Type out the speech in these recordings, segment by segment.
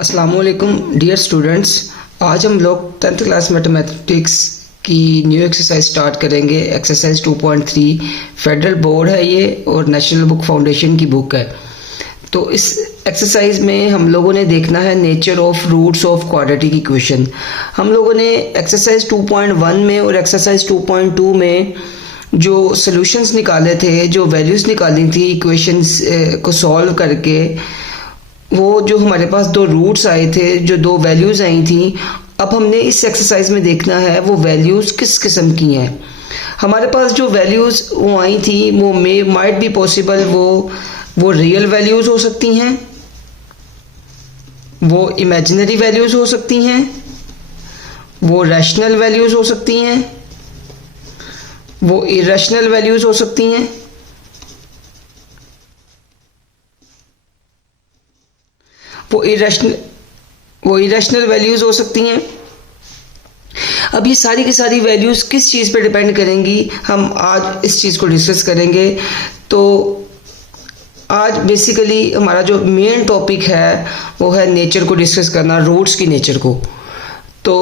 अस्सलाम वालेकुम dear students. आज हम लोग 10th क्लास मैथमेटिक्स की न्यू एक्सरसाइज स्टार्ट करेंगे। एक्सरसाइज 2.3 फेडरल बोर्ड है ये और नेशनल बुक फाउंडेशन की बुक है। तो इस एक्सरसाइज में हम लोगों ने देखना है nature of roots of quadratic equation. हम लोगों ने एक्सरसाइज 2.1 में और एक्सरसाइज 2.2 में जो सॉल्यूशंस निकाले थे, जो वैल्यूज़ निकाली थी इक्वेशंस को सॉल्व करके, वो जो हमारे पास दो रूट्स आए थे, जो दो वैल्यूज़ आई थी, अब हमने इस एक्सरसाइज में देखना है वो वैल्यूज़ किस किस्म की हैं। हमारे पास जो वैल्यूज़ वो आई थी वो मे माइट बी पॉसिबल वो रियल वैल्यूज़ हो सकती हैं, वो इमेजिनरी वैल्यूज़ हो सकती हैं, वो रैशनल वैल्यूज़ हो सकती हैं, वो इरेशनल वैल्यूज़ हो सकती हैं, वो इरेशनल वैल्यूज़ हो सकती हैं। अब ये सारी की सारी वैल्यूज़ किस चीज़ पे डिपेंड करेंगी, हम आज इस चीज़ को डिस्कस करेंगे। तो आज बेसिकली हमारा जो मेन टॉपिक है वो है नेचर को डिस्कस करना, रूट्स की नेचर को। तो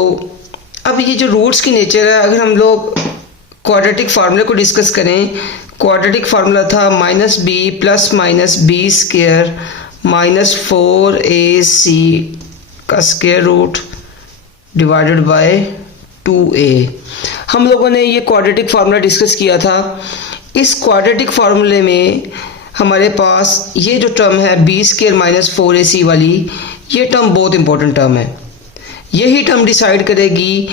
अब ये जो रूट्स की नेचर है, अगर हम लोग क्वाड्रेटिक फार्मूले को डिस्कस करें, क्वाड्रेटिक फार्मूला था -b plus minus b square minus 4ac का square root divided by 2a। हम लोगों ने ये क्वाड्रेटिक फार्मूला डिस्कस किया था। इस क्वाड्रेटिक फार्मूले में हमारे पास ये जो टर्म है बी स्क्वायर माइनस 4ac वाली, ये टर्म बहुत इंपॉर्टेंट टर्म है। यही टर्म डिसाइड करेगी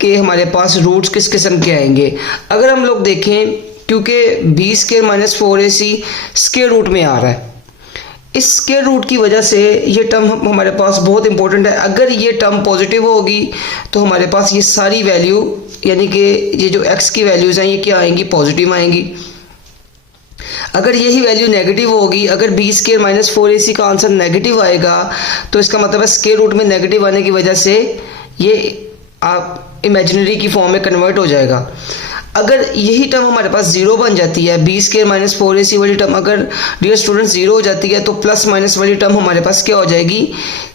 कि हमारे पास रूट्स किस किस्म के आएंगे। अगर हम लोग देखें, क्योंकि b square minus 4ac square root में आ रहा है, इस स्क्वायर रूट की वजह से ये टर्म हमारे पास बहुत इंपॉर्टेंट है। अगर ये टर्म पॉजिटिव होगी तो हमारे पास ये सारी वैल्यू, यानी कि ये जो x की वैल्यूज़ हैं ये क्या आएंगी, पॉजिटिव आएंगी। अगर यही वैल्यू नेगेटिव होगी, अगर बी स्क्वायर माइनस 4ac का आंसर नेगेटिव आएगा तो इसका मतलब है स्क्वायर रूट में नेगेटिव आने की वजह से ये आप इमेजिनरी की फॉर्म में कन्वर्ट हो जाएगा। अगर यही टर्म हमारे पास जीरो बन जाती है, बी स्क्वायर माइनस 4ac वाली टर्म अगर डियर स्टूडेंट्स जीरो हो जाती है, तो प्लस माइनस वाली टर्म हमारे पास क्या हो जाएगी,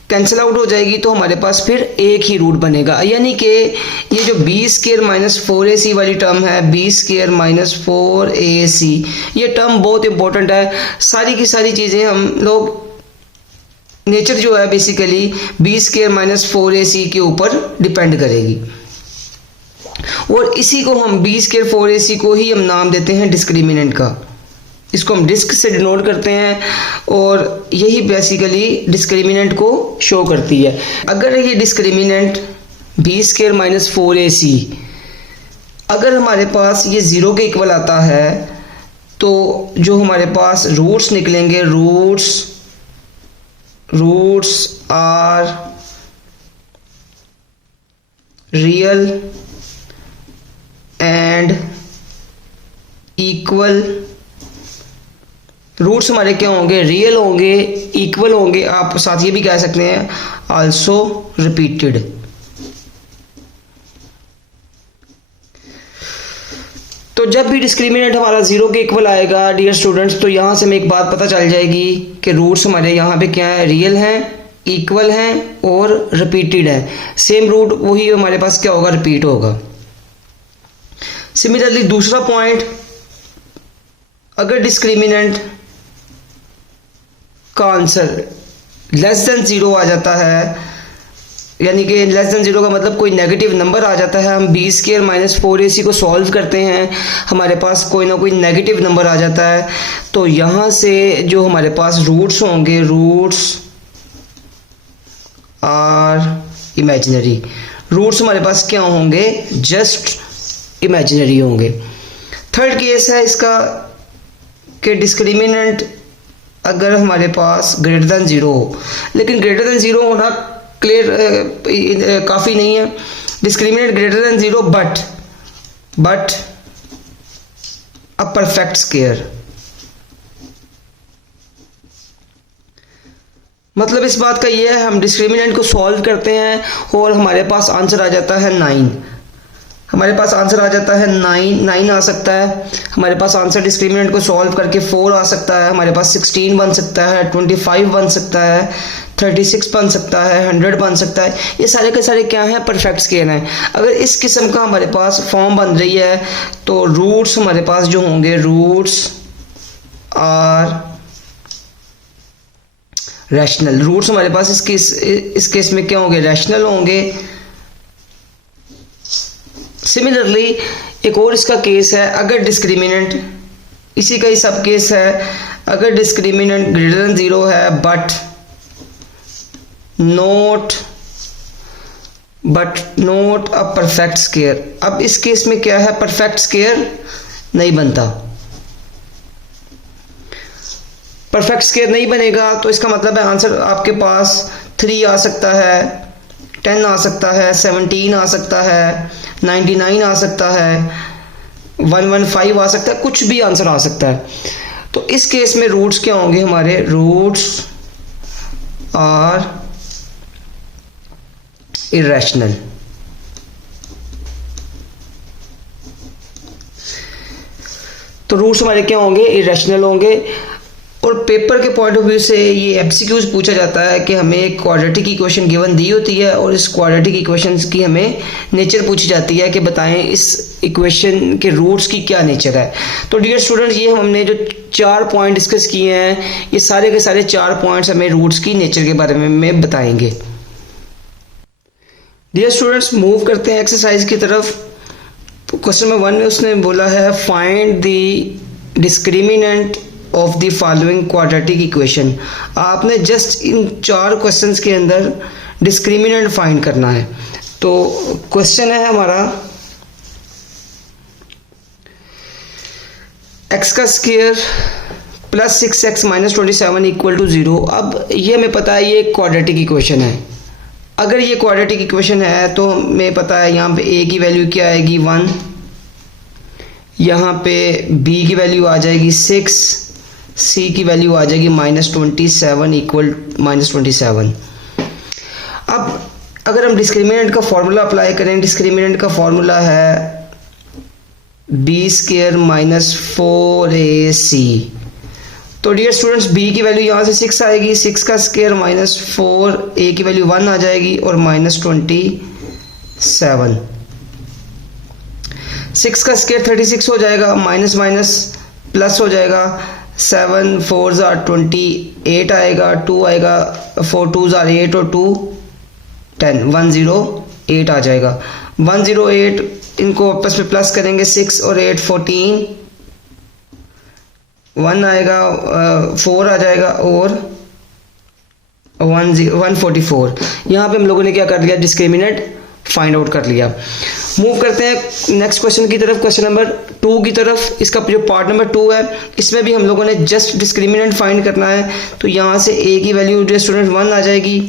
कैंसिल आउट हो जाएगी। तो हमारे पास फिर एक ही रूट बनेगा, यानी कि ये जो बी स्क्वायर माइनस 4ac वाली टर्म है, बी स्क्वायर माइनस 4ac, ये टर्म बहुत इंपॉर्टेंट है। सारी की सारी चीज़ें हम लोग नेचर जो है basically B square minus 4ac के ऊपर डिपेंड करेगी, और इसी को हम बी स्क्वायर 4ac को ही हम नाम देते हैं डिस्क्रिमिनेंट का। इसको हम डिस्क से डिनोट करते हैं और यही बेसिकली डिस्क्रिमिनेंट को शो करती है। अगर ये discriminant B square minus 4ac अगर हमारे पास ये ज़ीरो के इक्वल आता है, तो जो हमारे पास रूट्स निकलेंगे, roots are real and equal. Roots हमारे क्या होंगे, रियल होंगे, इक्वल होंगे, आप साथ ये भी कह सकते हैं आल्सो रिपीटेड। तो जब भी डिस्क्रिमिनेंट हमारा जीरो के इक्वल आएगा डियर स्टूडेंट्स, तो यहाँ से हमें एक बात पता चल जाएगी कि रूट्स हमारे यहाँ पे क्या है, रियल हैं, इक्वल हैं और रिपीटेड है। सेम रूट वही हमारे पास क्या होगा, रिपीट होगा। सिमिलरली दूसरा पॉइंट, अगर डिस्क्रिमिनेंट का आंसर लेस देन ज़ीरो आ जाता है, यानी कि लेस देन ज़ीरो का मतलब कोई नेगेटिव नंबर आ जाता है, हम बी स्क्वायर माइनस 4ac को सॉल्व करते हैं, हमारे पास कोई ना कोई नेगेटिव नंबर आ जाता है, तो यहाँ से जो हमारे पास रूट्स होंगे, रूट्स आर इमेजिनरी। रूट्स हमारे पास क्या होंगे, जस्ट इमेजिनरी होंगे। थर्ड केस है इसका कि डिस्क्रिमिनेंट अगर हमारे पास ग्रेटर देन ज़ीरो हो, लेकिन ग्रेटर देन ज़ीरो होना क्लियर काफ़ी नहीं है। Discriminant greater than zero but a perfect square. मतलब इस बात का ये है, हम डिस्क्रिमिनेंट को सॉल्व करते हैं और हमारे पास आंसर आ जाता है 9। हमारे पास आंसर आ जाता है 9 आ सकता है। हमारे पास आंसर डिस्क्रिमिनेंट को सॉल्व करके 4 आ सकता है, हमारे पास 16 बन सकता है, 25 बन सकता है, 36 बन सकता है, 100 बन सकता है। ये सारे के सारे क्या हैं, परफेक्ट स्केयर हैं। अगर इस किस्म का हमारे पास फॉर्म बन रही है तो रूट्स हमारे पास जो होंगे, रूट्स आर रैशनल। रूट्स हमारे पास इस केस में क्या होंगे, रैशनल होंगे। सिमिलरली एक और इसका केस है, अगर डिस्क्रिमिनेंट, इसी का ही सब केस है, अगर डिस्क्रिमिनेंट ग्रेटर देन 0 है but not a perfect square. अब इस केस में क्या है, परफेक्ट स्केयर नहीं बनता। परफेक्ट स्केयर नहीं बनेगा तो इसका मतलब है आंसर आपके पास 3 आ सकता है, 10 आ सकता है, 17 आ सकता है, 99 आ सकता है, 115 आ सकता है, कुछ भी आंसर आ सकता है। तो इस केस में रूट्स क्या होंगे हमारे, रूट्स आर इरेशनल। तो रूट्स हमारे क्या होंगे, इरेशनल होंगे। और पेपर के पॉइंट ऑफ व्यू से ये एमसीक्यूज पूछा जाता है कि हमें एक क्वाड्रेटिक इक्वेशन गिवन दी होती है और इस क्वाड्रेटिक इक्वेशंस की हमें नेचर पूछी जाती है कि बताएं इस इक्वेशन के रूट्स की क्या नेचर है। तो डियर स्टूडेंट्स, ये हमने जो 4 पॉइंट डिस्कस किए हैं, ये सारे के सारे 4 पॉइंट्स हमें रूट्स की नेचर के बारे में बताएंगे। डियर स्टूडेंट्स, मूव करते हैं एक्सरसाइज की तरफ। तो क्वेश्चन नंबर 1 में उसने बोला है find the discriminant of the following quadratic equation. आपने जस्ट इन 4 क्वेश्चंस के अंदर डिस्क्रिमिनेंट फाइंड करना है। तो क्वेश्चन है हमारा x का square plus 6x minus 27 equal to 0। अब ये हमें पता है ये क्वाड्रेटिक इक्वेशन है। अगर ये क्वाड्रेटिक इक्वेशन है तो हमें पता है यहाँ पे a की वैल्यू क्या आएगी 1, यहाँ पे b की वैल्यू आ जाएगी 6, c की वैल्यू आ जाएगी -27 इक्वल -27। अब अगर हम डिस्क्रिमिनेंट का फॉर्मूला अप्लाई करें, डिस्क्रिमिनेंट का फॉर्मूला है b स्क्वायर माइनस 4ac। तो डियर स्टूडेंट्स, b की वैल्यू यहाँ से 6 आएगी, 6 का स्क्वायर माइनस 4, a की वैल्यू 1 आ जाएगी और -27। 6 का स्क्वायर 36 हो जाएगा, माइनस माइनस प्लस हो जाएगा, 7 4 28 आएगा, 2 आएगा, 4 2 8 और 2 10, 108 आ जाएगा। 108 इनको आपस में प्लस करेंगे, 6 और 8 14, 1 आएगा, 4 आ जाएगा और 144। यहाँ पे हम लोगों ने क्या कर लिया, डिस्क्रिमिनेंट फाइंड आउट कर लिया। मूव करते हैं नेक्स्ट क्वेश्चन की तरफ, क्वेश्चन नंबर 2 की तरफ। इसका जो पार्ट नंबर 2 है, इसमें भी हम लोगों ने जस्ट डिस्क्रिमिनेंट फाइंड करना है। तो यहाँ से a की वैल्यू स्टूडेंट 1 आ जाएगी,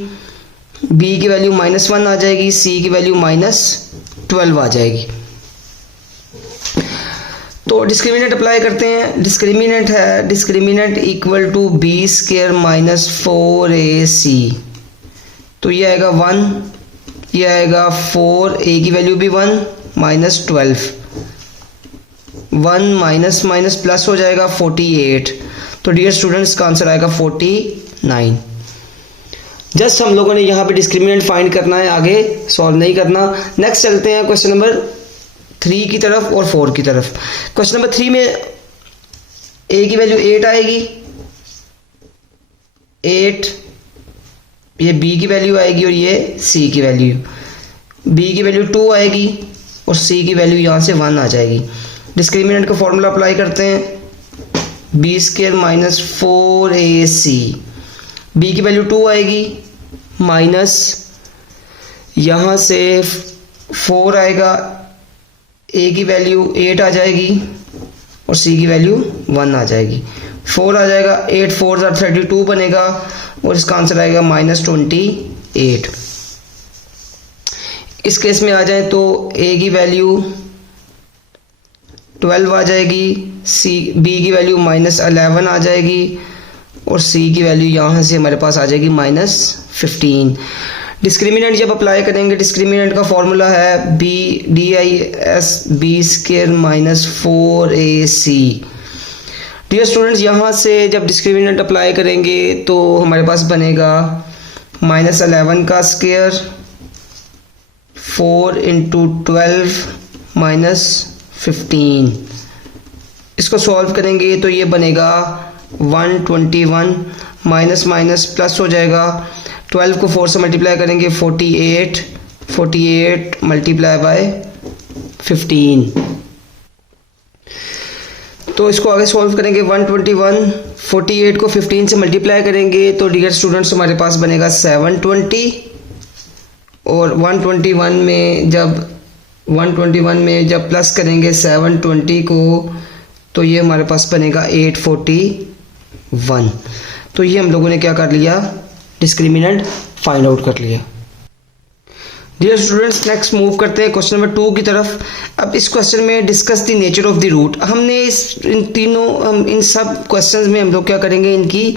b की वैल्यू -1 आ जाएगी, c की वैल्यू -12 आ जाएगी। तो डिस्क्रिमिनेंट अप्लाई करते हैं। डिस्क्रिमिनेंट है, discriminant equal to b square minus 4ac। तो ये आएगा 1, ये आएगा 4, a की वैल्यू भी 1, -12, 1 माइनस माइनस प्लस हो जाएगा 48। तो डियर स्टूडेंट्स, का आंसर आएगा 49। जस्ट हम लोगों ने यहाँ पे डिस्क्रिमिनेंट फाइंड करना है, आगे सॉल्व नहीं करना। नेक्स्ट चलते हैं क्वेश्चन नंबर 3 की तरफ और 4 की तरफ। क्वेश्चन नंबर 3 में a की वैल्यू 8 आएगी, 8, ये b की वैल्यू आएगी और ये c की वैल्यू, b की वैल्यू 2 आएगी और c की वैल्यू यहाँ से 1 आ जाएगी। डिस्क्रिमिनेंट का फॉर्मूला अप्लाई करते हैं, b square minus 4ac, b की वैल्यू 2 आएगी, माइनस यहाँ से 4 आएगा, a की वैल्यू 8 आ जाएगी और c की वैल्यू 1 आ जाएगी। 4 आ जाएगा, 8 4 32 बनेगा और इसका आंसर आएगा -28। इस केस में आ जाए तो a की वैल्यू 12 आ जाएगी, b की वैल्यू -11 आ जाएगी और c की वैल्यू यहाँ से हमारे पास आ जाएगी -15। डिस्क्रिमिनेंट जब अप्लाई करेंगे, डिस्क्रिमिनेंट का फॉर्मूला है b square minus 4ac। Dear students, यहाँ से जब डिस्क्रिमिनेंट अप्लाई करेंगे तो हमारे पास बनेगा माइनस 11 का स्क्वायर 4 इंटू 12 माइनस 15। इसको सॉल्व करेंगे तो ये बनेगा 121, माइनस माइनस प्लस हो जाएगा, 12 को 4 से मल्टीप्लाई करेंगे 48, 48 मल्टीप्लाई बाय 15। तो इसको आगे सॉल्व करेंगे 121, 48 को 15 से मल्टीप्लाई करेंगे तो डियर स्टूडेंट्स हमारे पास बनेगा 720, और 121 में जब प्लस करेंगे 720 को तो ये हमारे पास बनेगा 841। तो ये हम लोगों ने क्या कर लिया, डिस्क्रिमिनेंट फाइंड आउट कर लिया। डियर स्टूडेंट्स नेक्स्ट मूव करते हैं क्वेश्चन नंबर 2 की तरफ। अब इस क्वेश्चन में discuss the nature of the root. हमने इन सब क्वेश्चंस में हम लोग क्या करेंगे, इनकी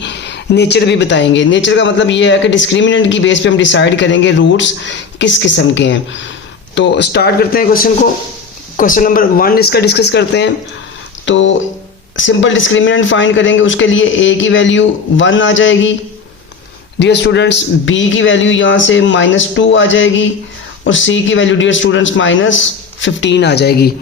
नेचर भी बताएंगे। नेचर का मतलब ये है कि डिस्क्रिमिनेंट की बेस पे हम डिसाइड करेंगे रूट्स किस किस्म के हैं। तो स्टार्ट करते हैं क्वेश्चन को। क्वेश्चन नंबर 1 इसका डिस्कस करते हैं। तो सिंपल डिस्क्रिमिनेंट फाइंड करेंगे, उसके लिए a की वैल्यू 1 आ जाएगी डियर स्टूडेंट्स, b की वैल्यू यहाँ से -2 आ जाएगी, और c की वैल्यू डियर स्टूडेंट्स -15 आ जाएगी।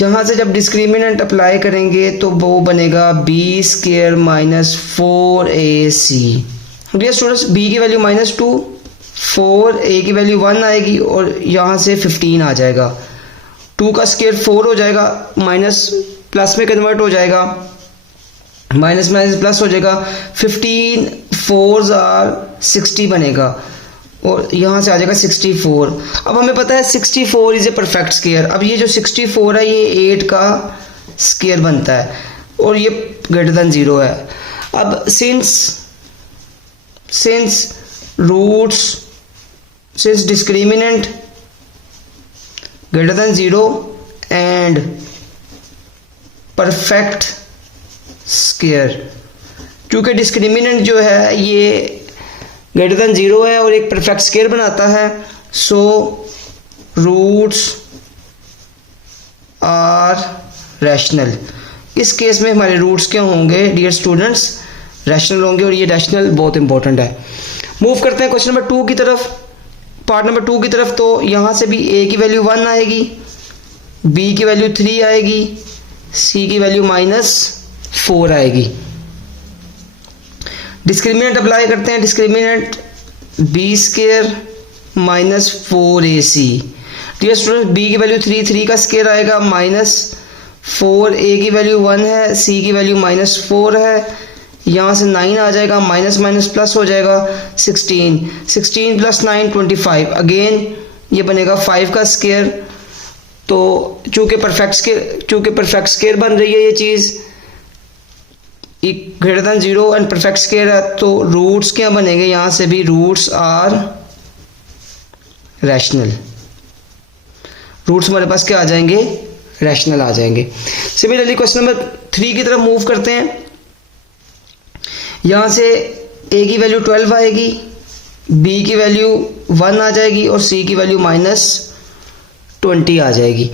यहाँ से जब डिस्क्रिमिनेंट अप्लाई करेंगे तो वो बनेगा b² -4ac। Dear students b की वैल्यू -2, 4, a की वैल्यू 1 आएगी, और यहाँ से 15 आ जाएगा। 2 का स्क्वायर 4 हो जाएगा, माइनस प्लस में कन्वर्ट हो जाएगा, माइनस माइनस प्लस हो जाएगा, 15 4s आर 60 बनेगा, और यहाँ से आ जाएगा 64। अब हमें पता है 64 इज़ ए परफेक्ट स्क्वायर। अब ये जो 64 है ये 8 का स्क्वायर बनता है, और ये ग्रेटर देन 0 है। अब since discriminant greater than 0 and perfect square, क्योंकि डिस्क्रिमिनेंट जो है ये ग्रेटर देन 0 है और एक परफेक्ट स्क्वायर बनाता है, सो रूट्स आर रैशनल। इस केस में हमारे रूट्स क्या होंगे डियर स्टूडेंट्स, रैशनल होंगे, और ये रैशनल बहुत इंपॉर्टेंट है। मूव करते हैं क्वेश्चन नंबर 2 की तरफ, पार्ट नंबर 2 की तरफ। तो यहाँ से भी a की वैल्यू 1 आएगी, b की वैल्यू 3 आएगी, c की वैल्यू -4 आएगी। डिस्क्रिमिनेंट अप्लाई करते हैं, discriminant b² -4ac। Dear student b की वैल्यू 3 का स्क्वायर आएगा, -4, a की वैल्यू 1 है, c की वैल्यू -4 है, यहाँ से 9 आ जाएगा, माइनस माइनस प्लस हो जाएगा, 16 + 9 25, अगेन ये बनेगा 5 का स्क्वायर। तो चूँकि परफेक्ट स्क्वायर बन रही है ये चीज़, greater than 0 and perfect square है, तो रूट्स क्या बनेंगे, यहाँ से भी रूट्स आर रैशनल। रूट्स हमारे पास क्या आ जाएंगे, रैशनल आ जाएंगे। सिमिलरली क्वेश्चन नंबर 3 की तरफ मूव करते हैं। यहाँ से a की वैल्यू 12 आएगी, b की वैल्यू 1 आ जाएगी, और c की वैल्यू -20 आ जाएगी।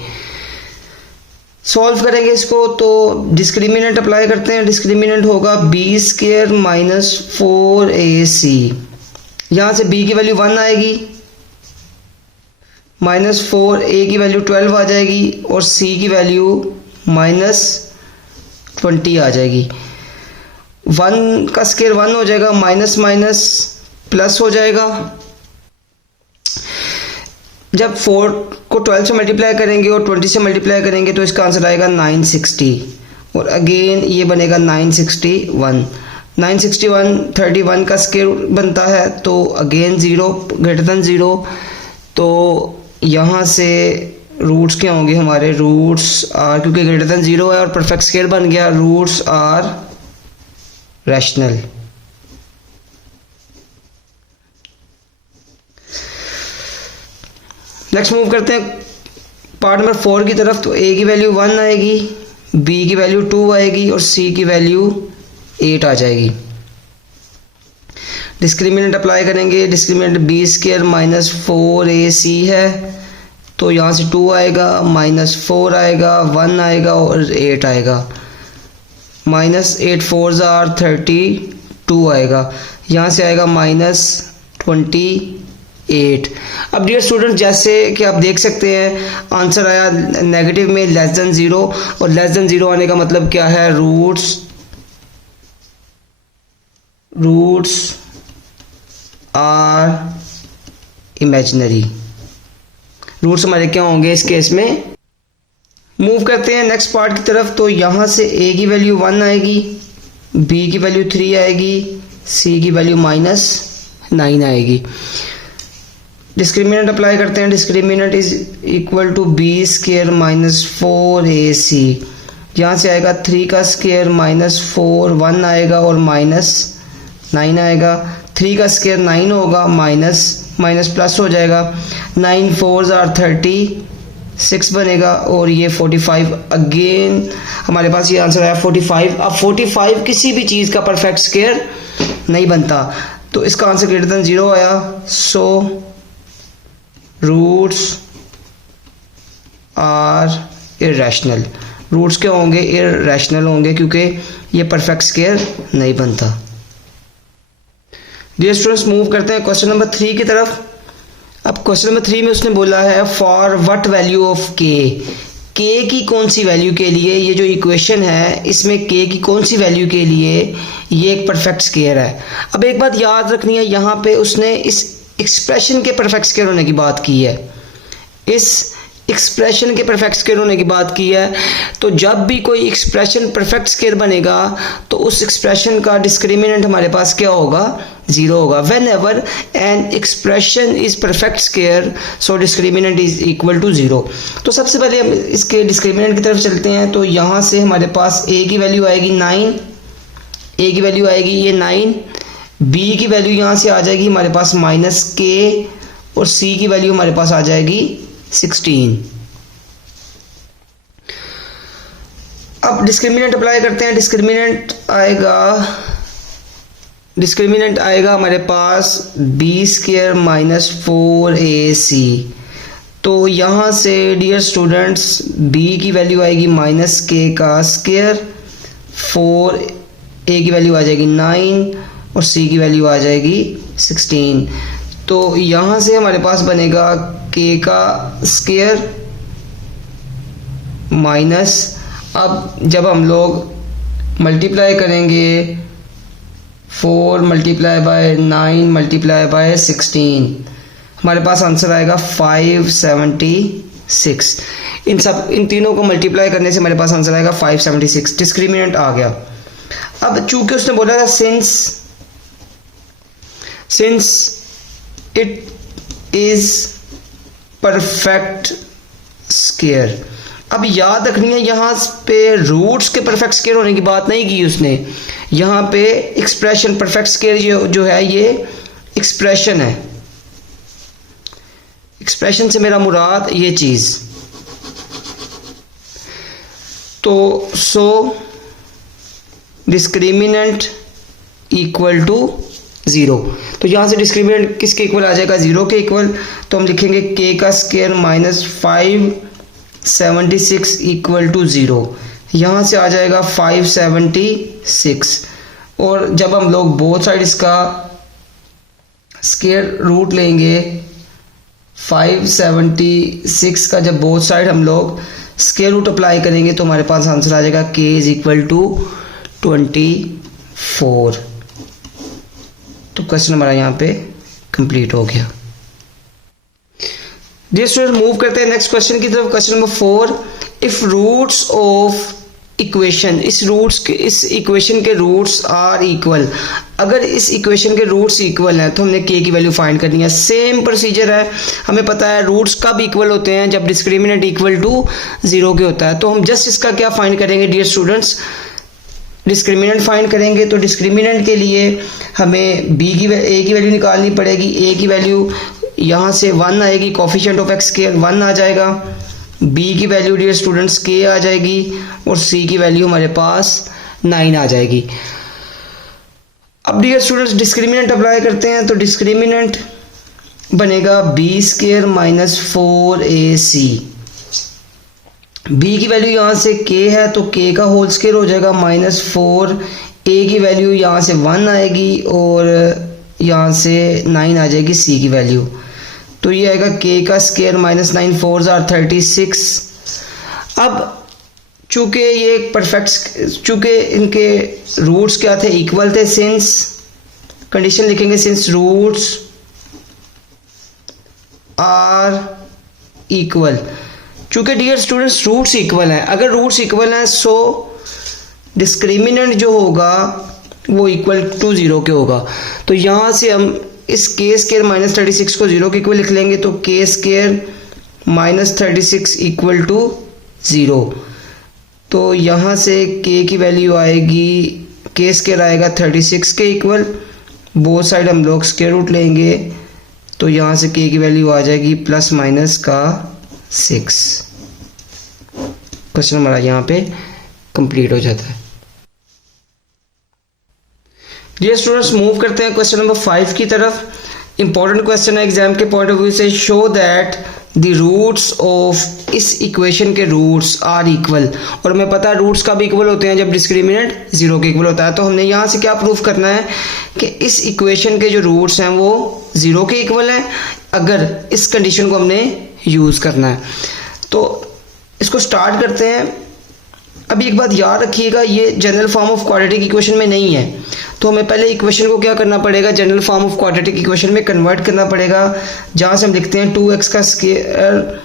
सॉल्व करेंगे इसको तो डिस्क्रिमिनेंट अप्लाई करते हैं। डिस्क्रिमिनेंट होगा b² -4ac। यहाँ से b की वैल्यू 1 आएगी, -4, a की वैल्यू 12 आ जाएगी, और c की वैल्यू -20 आ जाएगी। 1 का स्क्वायर 1 हो जाएगा, माइनस माइनस प्लस हो जाएगा। जब 4 को 12 से मल्टीप्लाई करेंगे और 20 से मल्टीप्लाई करेंगे तो इसका आंसर आएगा 960, और अगेन ये बनेगा 961। 31 का स्क्वायर बनता है, तो अगेन 0 ग्रेटर देन 0। तो यहाँ से रूट्स क्या होंगे हमारे, रूट्स आर, क्योंकि ग्रेटर देन 0 है और परफेक्ट स्क्वायर बन गया, roots are rational. Next move करते हैं पार्ट नंबर 4 की तरफ। तो a की वैल्यू 1 आएगी, b की वैल्यू 2 आएगी, और c की वैल्यू 8 आ जाएगी। डिस्क्रिमिनेंट अप्लाई करेंगे। डिस्क्रिमिनेंट b² -4ac है, तो यहाँ से 2 आएगा, -4 आएगा, 1 आएगा, और 8 आएगा। -8 4s आर 32 आएगा। यहाँ से आएगा -28। अब डियर स्टूडेंट, जैसे कि आप देख सकते हैं आंसर आया नेगेटिव में लेस देन 0, और लेस देन 0 आने का मतलब क्या है, रूट्स आर इमेजिनरी। रूट्स हमारे क्या होंगे इस केस में। मूव करते हैं नेक्स्ट पार्ट की तरफ। तो यहाँ से a की वैल्यू 1 आएगी, b की वैल्यू 3 आएगी, c की वैल्यू -9 आएगी। डिस्क्रिमिनेंट अप्लाई करते हैं। Discriminant is equal to b square -4ac। यहाँ से आएगा 3 का स्क्वायर -4, 1 आएगा और -9 आएगा। 3 का स्क्वायर 9 होगा, माइनस प्लस हो जाएगा। 9 4s are 36 बनेगा, और ये 45। अगेन हमारे पास ये आंसर आया 45। अब 45 किसी भी चीज़ का परफेक्ट स्क्वायर नहीं बनता, तो इसका आंसर ग्रेटर देन 0 आया। So roots are irrational. Roots क्या होंगे, इरेशनल होंगे, क्योंकि ये परफेक्ट स्क्वायर नहीं बनता। डियर स्टूडेंट्स, मूव करते हैं क्वेश्चन नंबर 3 की तरफ। अब क्वेश्चन नंबर 3 में उसने बोला है फॉर व्हाट वैल्यू ऑफ के की कौन सी वैल्यू के लिए, ये जो इक्वेशन है इसमें के की कौन सी वैल्यू के लिए ये एक परफेक्ट स्क्वायर है। अब एक बात याद रखनी है, यहाँ पे उसने इस एक्सप्रेशन के परफेक्ट स्क्वायर होने की बात की है, इस एक्सप्रेशन के परफेक्ट स्क्वायर होने की बात की है। तो जब भी कोई एक्सप्रेशन परफेक्ट स्क्वायर बनेगा तो उस एक्सप्रेशन का डिस्क्रिमिनेंट हमारे पास क्या होगा, 0 होगा। Whenever an expression is perfect square so discriminant is equal to 0। तो सबसे पहले हम इसके डिस्क्रिमिनेंट की तरफ चलते हैं। तो यहाँ से हमारे पास a की वैल्यू आएगी 9, a की वैल्यू आएगी ये 9, b की वैल्यू यहाँ से आ जाएगी हमारे पास -k, और c की वैल्यू हमारे पास आ जाएगी 16। अब डिस्क्रिमिनेंट अप्लाई करते हैं। डिस्क्रिमिनेंट आएगा हमारे पास b स्क्वायर -4ac। तो यहाँ से डियर स्टूडेंट्स b की वैल्यू आएगी -k का स्क्वायर, 4a की वैल्यू आ जाएगी 9, और c की वैल्यू आ जाएगी 16। तो यहाँ से हमारे पास बनेगा k का स्क्वायर माइनस, अब जब हम लोग मल्टीप्लाई करेंगे 4 मल्टीप्लाई बाय 9 मल्टीप्लाई बाय 16, हमारे पास आंसर आएगा 576। इन तीनों को मल्टीप्लाई करने से हमारे पास आंसर आएगा 576। डिस्क्रिमिनेंट आ गया। अब चूंकि उसने बोला था since it is perfect square. अब याद रखनी है यहाँ पे रूट्स के परफेक्ट स्क्वायर होने की बात नहीं की उसने, यहाँ पे एक्सप्रेशन परफेक्ट स्क्वायर जो है ये एक्सप्रेशन है। एक्सप्रेशन से मेरा मुराद ये चीज। तो सो डिस्क्रिमिनेंट इक्वल टू 0। तो यहाँ से डिस्क्रिमिनेंट किसके इक्वल आ जाएगा, 0 के इक्वल। तो हम लिखेंगे k का स्क्वायर -576 इक्वल टू 0। यहाँ से आ जाएगा 576, और जब हम लोग बोथ साइड इसका स्क्वायर रूट लेंगे 576 का, जब बोथ साइड हम लोग स्क्वायर रूट अप्लाई करेंगे तो हमारे पास आंसर आ जाएगा k इज इक्वल टू 24। तो क्वेश्चन हमारा यहाँ पे कंप्लीट हो गया। डियर स्टूडेंट, मूव करते हैं नेक्स्ट क्वेश्चन की तरफ। Question number 4, if roots of equation, इस इक्वेशन के रूट्स आर इक्वल, अगर इस इक्वेशन के रूट्स इक्वल हैं तो हमने k की वैल्यू फाइंड करनी है। सेम प्रोसीजर है, हमें पता है रूट्स कब इक्वल होते हैं, जब डिस्क्रिमिनेंट इक्वल टू 0 के होता है। तो हम जस्ट इसका क्या फाइंड करेंगे डियर स्टूडेंट्स, डिस्क्रिमिनेंट फाइंड करेंगे। तो डिस्क्रिमिनेंट के लिए हमें a की वैल्यू निकालनी पड़ेगी। a की वैल्यू यहाँ से 1 आएगी, कोफिशिएंट ऑफ x स्क्वायर 1 आ जाएगा। b की वैल्यू डियर स्टूडेंट्स k आ जाएगी, और c की वैल्यू हमारे पास 9 आ जाएगी। अब डियर स्टूडेंट्स डिस्क्रिमिनेंट अप्लाई करते हैं। तो डिस्क्रिमिनेंट बनेगा b स्क्वायर -4ac। b की वैल्यू यहाँ से k है, तो k का होल स्क्वायर हो जाएगा -4ac ए की वैल्यू यहाँ से 1 आएगी और यहाँ से 9 आ जाएगी सी की वैल्यू। तो ये आएगा के का स्क्वायर माइनस 9 4 ज़ार 36। अब चूँकि ये परफेक्ट, चूँकि इनके रूट्स क्या थे, इक्वल थे, सिंस कंडीशन लिखेंगे सिंस रूट्स आर इक्वल। चूँकि डियर स्टूडेंट्स रूट्स इक्वल हैं, अगर रूट्स इक्वल हैं सो डिस्क्रिमिनेंट जो होगा वो इक्वल टू 0 के होगा। तो यहाँ से हम इस के स्क्वायर माइनस 36 को 0 के इक्वल लिख लेंगे, तो के स्क्वायर माइनस 36 इक्वल टू 0। तो यहाँ से के की वैल्यू आएगी, के स्क्वायर आएगा 36 के इक्वल, बोथ साइड हम लोग स्क्वायर रूट लेंगे, तो यहाँ से के की वैल्यू आ जाएगी प्लस माइनस का 6। क्वेश्चन हमारा यहाँ पे कंप्लीट हो जाता है। डियर स्टूडेंट्स मूव करते हैं क्वेश्चन नंबर 5 की तरफ। इंपॉर्टेंट क्वेश्चन है एग्जाम के पॉइंट ऑफ व्यू से। Show that the roots of, इस इक्वेशन के रूट्स आर इक्वल, और हमें पता है रूट्स कब इक्वल होते हैं, जब डिस्क्रिमिनेंट 0 के इक्वल होता है। तो हमने यहाँ से क्या प्रूफ करना है कि इस इक्वेशन के जो रूट्स हैं वो 0 के इक्वल हैं, अगर इस कंडीशन को हमने यूज़ करना है। तो इसको स्टार्ट करते हैं। अभी एक बात याद रखिएगा, ये general form of quadratic equation में नहीं है, तो हमें पहले इक्वेशन को क्या करना पड़ेगा, general form of quadratic equation में कन्वर्ट करना पड़ेगा, जहाँ से हम लिखते हैं 2x का स्क्वायर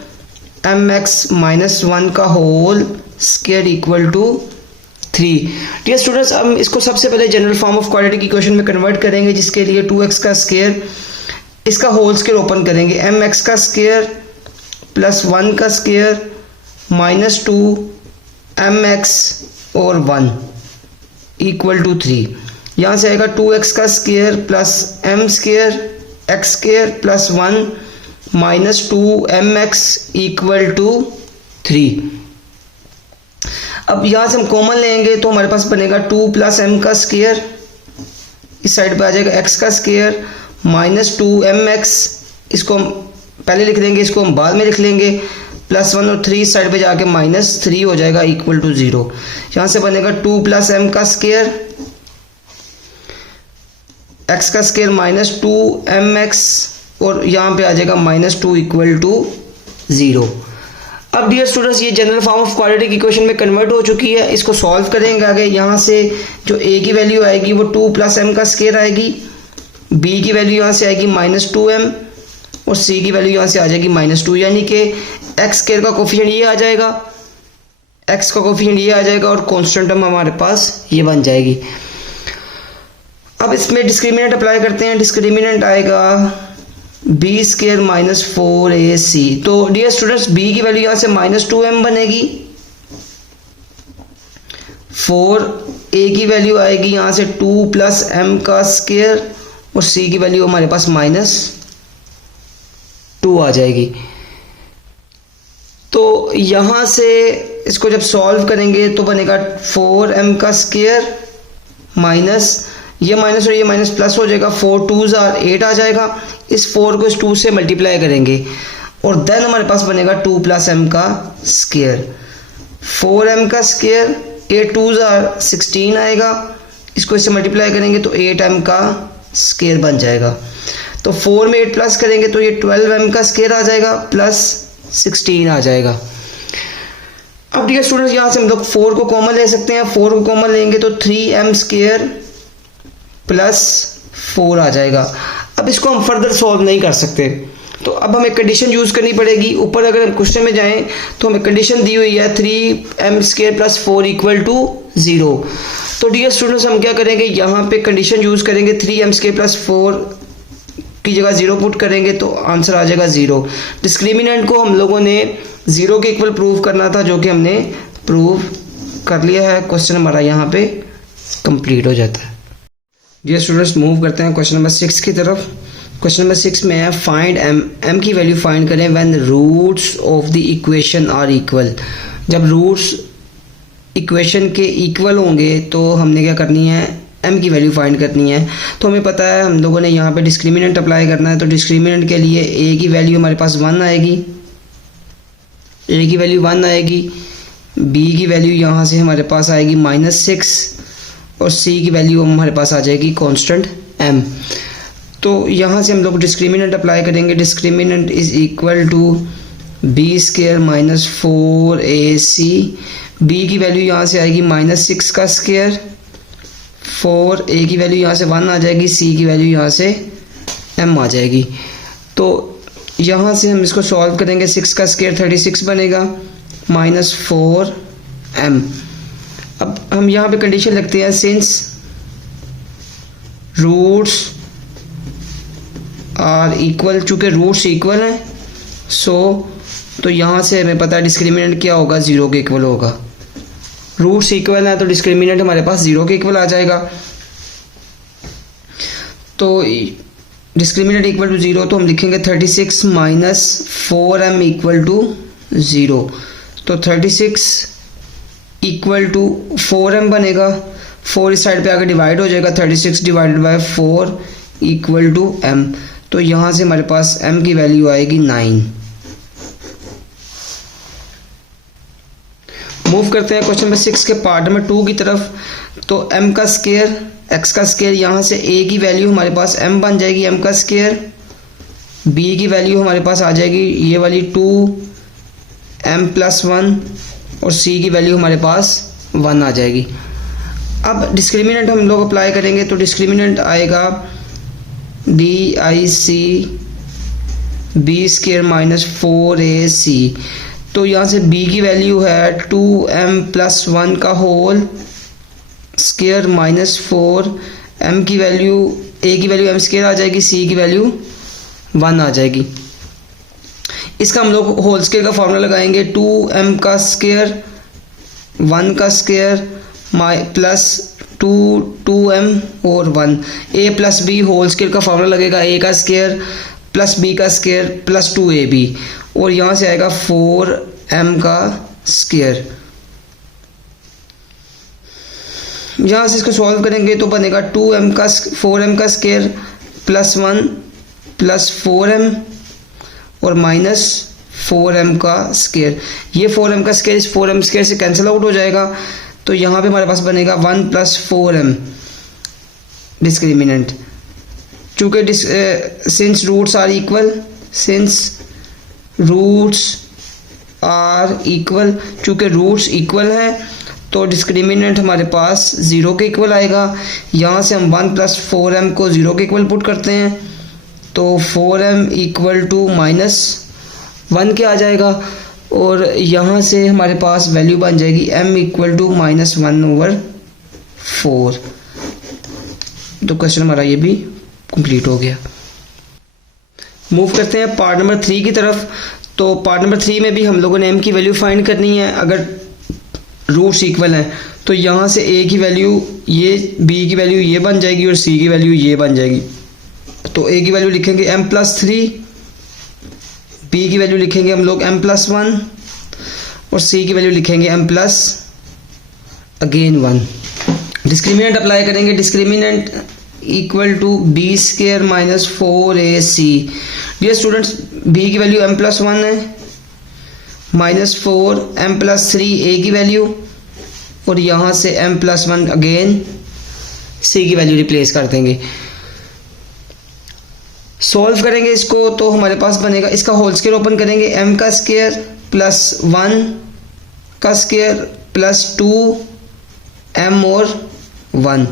mx माइनस 1 का whole square equal to 3। Dear students हम इसको सबसे पहले general form of quadratic equation में कन्वर्ट करेंगे, जिसके लिए 2x का स्क्वायर, इसका होल स्क्वायर ओपन करेंगे, mx का स्क्वायर प्लस 1 का स्क्वायर माइनस 2 mx और 1 इक्वल टू 3। यहाँ से आएगा 2x का square plus m square x square plus 1 minus 2 mx equal to 3। अब यहाँ से हम कॉमन लेंगे तो हमारे पास बनेगा 2 प्लस m का स्क्वायर, इस साइड पे आ जाएगा x का स्क्वायर माइनस 2 mx, इसको हम पहले लिख देंगे, इसको हम बाद में लिख लेंगे, प्लस 1 और 3 साइड पे जाके माइनस 3 हो जाएगा इक्वल टू 0। यहाँ से बनेगा 2 प्लस m का स्क्वायर, x का स्क्वायर माइनस 2 mx, और यहाँ पे आ जाएगा माइनस 2 इक्वल टू 0। अब डियर स्टूडेंट्स ये general form of quadratic equation में कन्वर्ट हो चुकी है, इसको सॉल्व करेंगे आगे। यहाँ से जो a की वैल्यू आएगी वो 2 प्लस m का स्क्वायर आएगी, b की वैल्यू यहाँ से आएगी माइनस 2m, और c की वैल्यू यहाँ से आ जाएगी माइनस 2, यानी कि x स्क्वायर का कोफिशिएंट ये आ जाएगा, x का कोफिशिएंट ये आ जाएगा, और कांस्टेंट टर्म हमारे पास ये बन जाएगी। अब इसमें डिस्क्रिमिनेंट अप्लाई करते हैं, डिस्क्रिमिनेंट आएगा b स्क्वायर माइनस 4ac। तो डियर स्टूडेंट्स b की वैल्यू यहाँ से माइनस 2m बनेगी, 4a की वैल्यू आएगी यहाँ से 2 प्लस m का स्क्वायर, और c की वैल्यू हमारे पास माइनस 2 आ जाएगी। तो यहाँ से इसको जब सॉल्व करेंगे तो बनेगा 4m का स्क्वायर माइनस, ये माइनस और ये माइनस प्लस हो जाएगा, 4 2 ज़ार 8 आ जाएगा, इस 4 को इस 2 से मल्टीप्लाई करेंगे, और देन हमारे पास बनेगा 2 प्लस m का स्क्वायर, 4m का स्क्वायर, 8 2 ज़ार 16 आएगा, इसको इससे मल्टीप्लाई करेंगे तो 8m का स्क्वायर बन जाएगा। तो 4 में 8 प्लस करेंगे तो ये 12m का स्क्वायर आ जाएगा प्लस 16 आ जाएगा। अब डियर स्टूडेंट्स यहाँ से हम लोग 4 को कॉमन ले सकते हैं, 4 को कॉमन लेंगे तो 3m स्क्वायर प्लस 4 आ जाएगा। अब इसको हम फर्दर सॉल्व नहीं कर सकते, तो अब हमें कंडीशन यूज़ करनी पड़ेगी। ऊपर अगर हम क्वेश्चन में जाएं तो हमें कंडीशन दी हुई है 3m square plus 4 equal to 0। तो डियर स्टूडेंट्स हम क्या करेंगे, यहाँ पे कंडीशन यूज़ करेंगे, 3m स्क्वायर प्लस 4 की जगह 0 पुट करेंगे तो आंसर आ जाएगा 0। डिस्क्रिमिनेंट को हम लोगों ने 0 के इक्वल प्रूव करना था, जो कि हमने प्रूव कर लिया है। क्वेश्चन हमारा यहाँ पे कंप्लीट हो जाता है। डियर स्टूडेंट्स मूव करते हैं क्वेश्चन नंबर 6 की तरफ। क्वेश्चन नंबर 6 में है फाइंड m की वैल्यू फाइंड करें when roots of the equation are equal. जब रूट्स इक्वेशन के इक्वल होंगे तो हमने क्या करनी है, m की वैल्यू फाइंड करनी है। तो हमें पता है हम लोगों ने यहाँ पे डिस्क्रिमिनेंट अप्लाई करना है, तो डिस्क्रिमिनेंट के लिए a की वैल्यू हमारे पास 1 आएगी, a की वैल्यू 1 आएगी, b की वैल्यू यहाँ से हमारे पास आएगी -6, और सी की वैल्यू हमारे पास आ जाएगी कांस्टेंट m। तो यहाँ से हम लोग डिस्क्रिमिनेंट अप्लाई करेंगे। Discriminant is equal to B square minus 4ac। b की वैल्यू यहाँ से आएगी -6 का स्क्वायर, 4a की वैल्यू यहाँ से 1 आ जाएगी, c की वैल्यू यहाँ से m आ जाएगी। तो यहाँ से हम इसको सॉल्व करेंगे, 6 का स्क्वायर 36 बनेगा, -4m। अब हम यहाँ पे कंडीशन लगते हैं, सिंस रूट्स आर इक्वल, चूँकि रूट्स इक्वल हैं तो यहाँ से हमें पता है डिस्क्रिमिनेंट क्या होगा, 0 के इक्वल होगा। रूट्स इक्वल है तो डिस्क्रिमिनेंट हमारे पास 0 के इक्वल आ जाएगा। तो डिस्क्रिमिनेंट इक्वल टू 0, तो हम लिखेंगे 36 माइनस 4m इक्वल टू 0। तो 36 इक्वल टू 4m बनेगा, 4 इस साइड पे आकर डिवाइड हो जाएगा, 36 divided by 4 equal to m। तो यहाँ से हमारे पास m की वैल्यू आएगी 9। मूव करते हैं क्वेश्चन नंबर 6 के पार्ट नंबर 2 की तरफ। तो m का स्क्वायर, x का स्क्वायर, यहाँ से a की वैल्यू हमारे पास m बन जाएगी m का स्क्वायर, b की वैल्यू हमारे पास आ जाएगी ये वाली 2m प्लस 1 और c की वैल्यू हमारे पास 1 आ जाएगी। अब डिस्क्रिमिनेंट हम लोग अप्लाई करेंगे, तो डिस्क्रिमिनेंट आएगा DIC b square minus 4ac। तो यहाँ से b की वैल्यू है 2m प्लस 1 का होल स्क्वायर माइनस 4m की वैल्यू, a की वैल्यू m स्क्वायर आ जाएगी, c की वैल्यू 1 आ जाएगी। इसका हम लोग होल स्क्वायर का फॉर्मूला लगाएंगे, 2m का स्क्वायर 1 का स्क्वायर प्लस 2m और 1, a plus b whole square का फॉर्मूला लगेगा, a का स्क्वायर प्लस b का स्क्वायर प्लस 2ab, और यहाँ से आएगा 4m का स्क्वायर। यहाँ से इसको सॉल्व करेंगे तो बनेगा 4m का स्क्वायर प्लस 1 प्लस 4m और माइनस 4m का स्क्वायर। ये 4m का स्क्वायर इस 4m स्क्वायर से कैंसिल आउट हो जाएगा, तो यहाँ पे हमारे पास बनेगा 1 प्लस 4m डिस्क्रिमिनेंट। चूँकि सिंस रूट्स आर इक्वल, चूँकि रूट्स इक्वल हैं तो डिस्क्रिमिनेंट हमारे पास 0 के इक्वल आएगा। यहाँ से हम 1 प्लस 4m को 0 के इक्वल पुट करते हैं, तो 4m इक्वल टू -1 के आ जाएगा, और यहाँ से हमारे पास वैल्यू बन जाएगी m इक्वल टू -1/4। तो क्वेश्चन हमारा ये भी कंप्लीट हो गया। मूव करते हैं पार्ट नंबर 3 की तरफ। तो पार्ट नंबर 3 में भी हम लोगों ने m की वैल्यू फाइंड करनी है। अगर रूट्स इक्वल हैं तो यहाँ से a की वैल्यू ये, b की वैल्यू ये बन जाएगी और c की वैल्यू ये बन जाएगी। तो a की वैल्यू लिखेंगे m प्लस 3, b की वैल्यू लिखेंगे हम लोग m प्लस 1 और c की वैल्यू लिखेंगे m plus again 1। Discriminant apply करेंगे, discriminant equal to b square minus 4ac। Dear students, b की वैल्यू m प्लस 1 है, -4 m प्लस 3 a की वैल्यू, और यहाँ से m प्लस 1 अगेन c की वैल्यू रिप्लेस कर देंगे। सॉल्व करेंगे इसको तो हमारे पास बनेगा, इसका होल स्क्वायर ओपन करेंगे, m का स्क्वायर प्लस 1 का स्क्वायर प्लस 2m और 1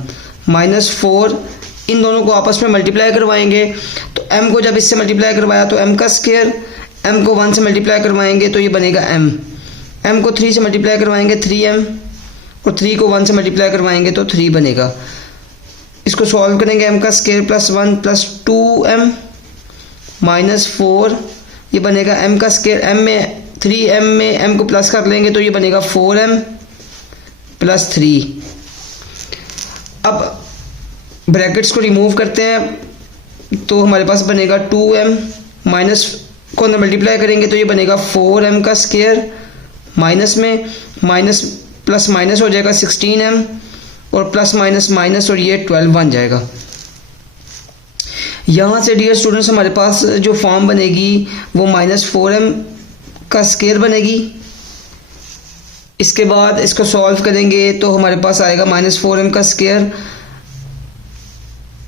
-4, इन दोनों को आपस में मल्टीप्लाई करवाएंगे। तो m को जब इससे मल्टीप्लाई करवाया तो m का स्क्वायर, m को 1 से मल्टीप्लाई करवाएंगे तो ये बनेगा m को 3 से मल्टीप्लाई करवाएंगे 3m, और 3 को 1 से मल्टीप्लाई करवाएंगे तो 3 बनेगा। इसको सॉल्व करेंगे, m का स्क्वायर प्लस 1 प्लस 2m -4, ये बनेगा m का स्क्वायर, m में 3m में m को प्लस कर लेंगे तो ये बनेगा 4m प्लस 3। अब ब्रैकेट्स को रिमूव करते हैं तो हमारे पास बनेगा 2m, माइनस को अंदर मल्टीप्लाई करेंगे तो ये बनेगा 4m का स्क्वायर, माइनस में माइनस प्लस माइनस हो जाएगा 16m, और प्लस माइनस माइनस, और ये 12 बन जाएगा। यहाँ से डियर स्टूडेंट्स हमारे पास जो फॉर्म बनेगी वो -4m का स्क्वायर बनेगी, इसके बाद इसको सॉल्व करेंगे तो हमारे पास आएगा -4m का स्क्वायर,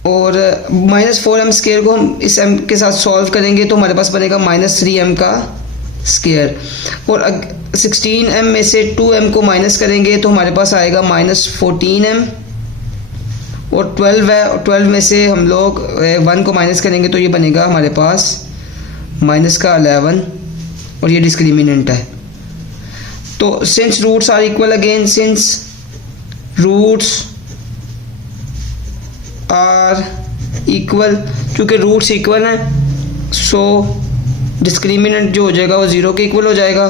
और -4m² को हम इस m के साथ सॉल्व करेंगे तो हमारे पास बनेगा -3m का स्क्वायर, और 16m में से 2m को माइनस करेंगे तो हमारे पास आएगा -14m, और 12 है, और 12 में से हम लोग 1 को माइनस करेंगे तो ये बनेगा हमारे पास -11, और ये डिस्क्रिमिनेंट है। तो since roots are equal, again since roots are equal, क्योंकि रूट्स इक्वल हैं सो डिस्क्रिमिनेंट जो हो जाएगा वो 0 के इक्वल हो जाएगा।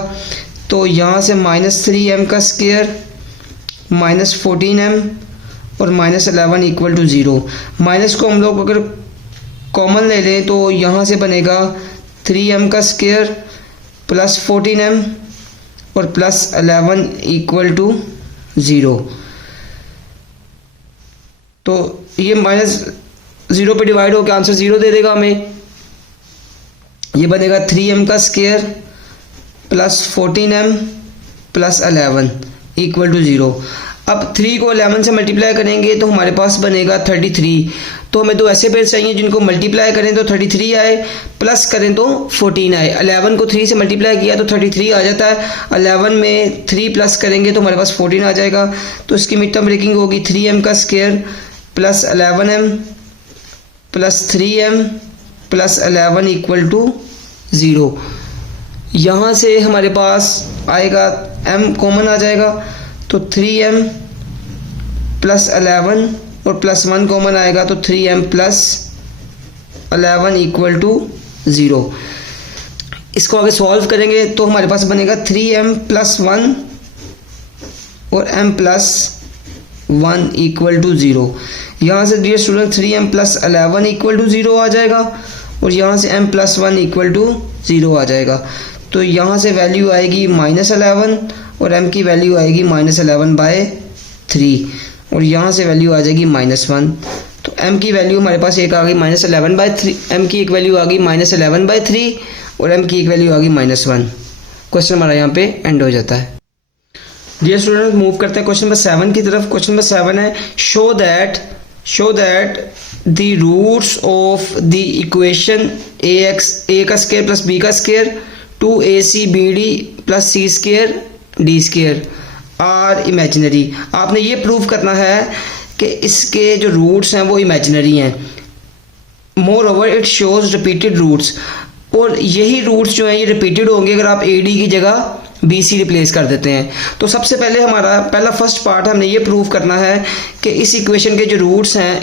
तो यहाँ से -3m का स्क्वायर, -14m और -11 इक्वल टू 0। माइनस को हम लोग अगर कॉमन ले लें तो यहाँ से बनेगा 3m का स्क्वायर प्लस 14m और प्लस 11 इक्वल टू 0। तो ये -0 पे डिवाइड होकर आंसर 0 दे देगा हमें। ये बनेगा 3m का square plus 14m plus 11 equal to 0। अब 3 को 11 से मल्टीप्लाई करेंगे तो हमारे पास बनेगा 33। तो हमें दो ऐसे पेयर चाहिए जिनको मल्टीप्लाई करें तो 33 आए, प्लस करें तो 14 आए। 11 को 3 से मल्टीप्लाई किया तो 33 आ जाता है, 11 में 3 प्लस करेंगे तो हमारे पास 14 आ जाएगा। तो इसकी मिड टर्म ब्रेकिंग होगी 3m का square plus 11m plus 3m plus 11 equal to 0। यहाँ से हमारे पास आएगा m कॉमन आ जाएगा तो 3m प्लस 11 और प्लस 1 कॉमन आएगा तो 3m प्लस 11 इक्वल टू 0। इसको आगे सॉल्व करेंगे तो हमारे पास बनेगा 3m प्लस 1 और m प्लस 1 इक्वल टू 0। यहाँ से dear student 3m plus 11 equal to 0 आ जाएगा, और यहाँ से m प्लस 1 इक्वल टू 0 आ जाएगा। तो यहाँ से वैल्यू आएगी -11 और m की वैल्यू आएगी -11/3, और यहाँ से वैल्यू आ जाएगी -1। तो m की वैल्यू हमारे पास एक आ गई -11/3, m की एक वैल्यू आ गई -11/3 और m की एक वैल्यू आ गई -1। क्वेश्चन हमारा यहाँ पे एंड हो जाता है। डियर स्टूडेंट मूव करते हैं क्वेश्चन नंबर 7 की तरफ। क्वेश्चन नंबर 7 है show that the roots of the equation a का स्क्वायर प्लस b का square 2acbd plus c square d square are imaginary. आपने ये प्रूव करना है कि इसके जो रूट्स हैं वो इमेजिनरी हैं। Moreover it shows repeated roots, और यही रूट्स जो हैं ये रिपीटेड होंगे अगर आप AD की जगह BC रिप्लेस कर देते हैं। तो सबसे पहले हमारा पहला फर्स्ट पार्ट हमने ये प्रूव करना है कि इस इक्वेशन के जो रूट्स हैं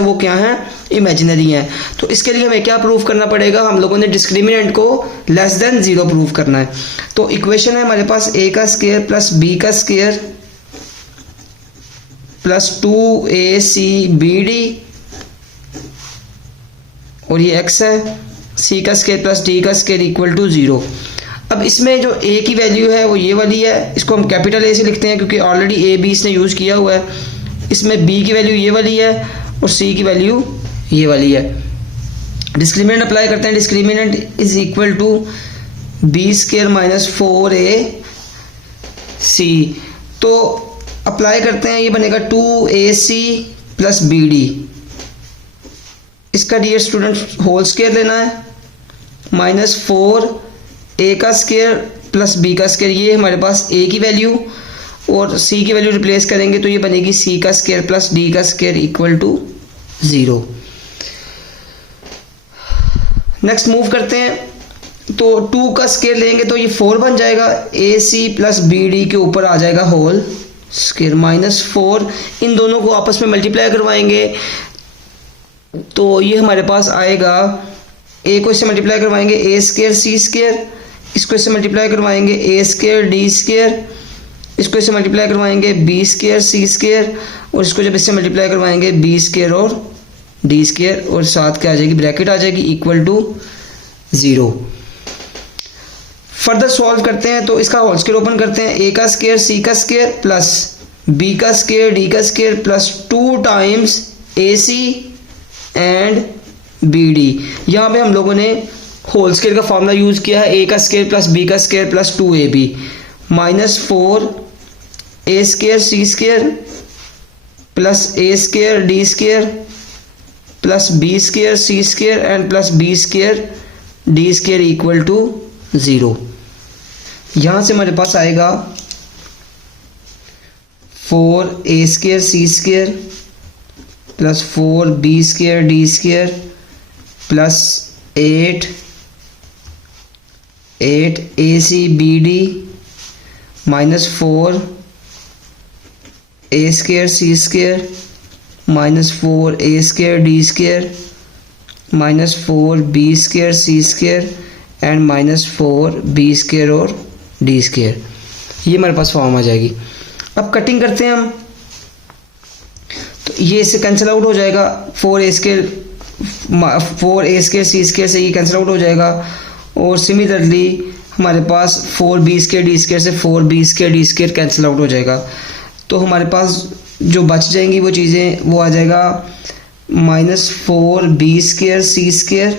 वो क्या हैं, इमेजिनरी हैं। तो इसके लिए हमें क्या प्रूव करना पड़ेगा, हम लोगों ने डिस्क्रिमिनेंट को लेस देन 0 प्रूव करना है। तो इक्वेशन है हमारे पास a का स्क्वायर प्लस b का स्क्वायर प्लस 2acbd, और ये x है, c का स्क्वायर प्लस d का स्क्वायर इक्वल टू 0। अब इसमें जो a की वैल्यू है वो ये वाली है, इसको हम कैपिटल A से लिखते हैं क्योंकि ऑलरेडी a b इसने यूज़ किया हुआ है। इसमें b की वैल्यू ये वाली है और c की वैल्यू ये वाली है। डिस्क्रिमिनेंट अप्लाई करते हैं। Discriminant is equal to b square minus 4ac। तो अप्लाई करते हैं, ये बनेगा 2ac प्लस bd। इसका डियर स्टूडेंट होल स्क्वायर लेना है, -4 a का स्क्वायर प्लस b का स्क्वायर, ये हमारे पास a की वैल्यू, और c की वैल्यू रिप्लेस करेंगे तो ये बनेगी c का स्क्वायर प्लस d का square equal to 0। Next move करते हैं, तो 2 का स्क्वायर लेंगे तो ये 4 बन जाएगा, ac प्लस bd के ऊपर आ जाएगा होल स्क्वायर -4। इन दोनों को आपस में मल्टीप्लाई करवाएंगे तो ये हमारे पास आएगा, a को इससे मल्टीप्लाई करवाएंगे a स्क्वायर c स्क्वायर, इसको इससे मल्टीप्लाई करवाएंगे a स्क्वायर d स्क्वायर, इसको इससे मल्टीप्लाई करवाएंगे b स्क्वायर c स्क्वायर, और इसको जब इससे मल्टीप्लाई करवाएंगे b स्क्वायर और d स्क्वायर, और साथ क्या आ जाएगी, ब्रैकेट आ जाएगी इक्वल टू 0। फर्दर सॉल्व करते हैं तो इसका होल स्क्वायर ओपन करते हैं, a का स्क्वायर c का स्क्वायर प्लस b का स्क्वायर d का square plus 2 times ac and bd। यहाँ पे हम लोगों ने होल स्क्वायर का फॉर्मूला यूज़ किया है, a का स्क्वायर प्लस b का square plus 2ab, minus 4 A square C square plus A square D square plus B square C square and plus B square D square equal to 0। यहाँ से हमारे पास आएगा 4 ए square C square plus 4 B square D square plus 8 A c b d minus 4 A square C square minus 4 A square D square minus 4 B square C square and minus 4 B square और d square. ये हमारे पास form आ जाएगी। अब cutting करते हैं हम, तो ये इससे कैंसिल आउट हो जाएगा। 4 ए स्केयर सी स्केयर से ये कैंसिल आउट हो जाएगा। और सिमिलरली हमारे पास 4 बी स्केयर डी स्केयर से 4 B square D square cancel out हो जाएगा। तो हमारे पास जो बच जाएंगी वो चीज़ें वो आ जाएगा minus 4 B square C square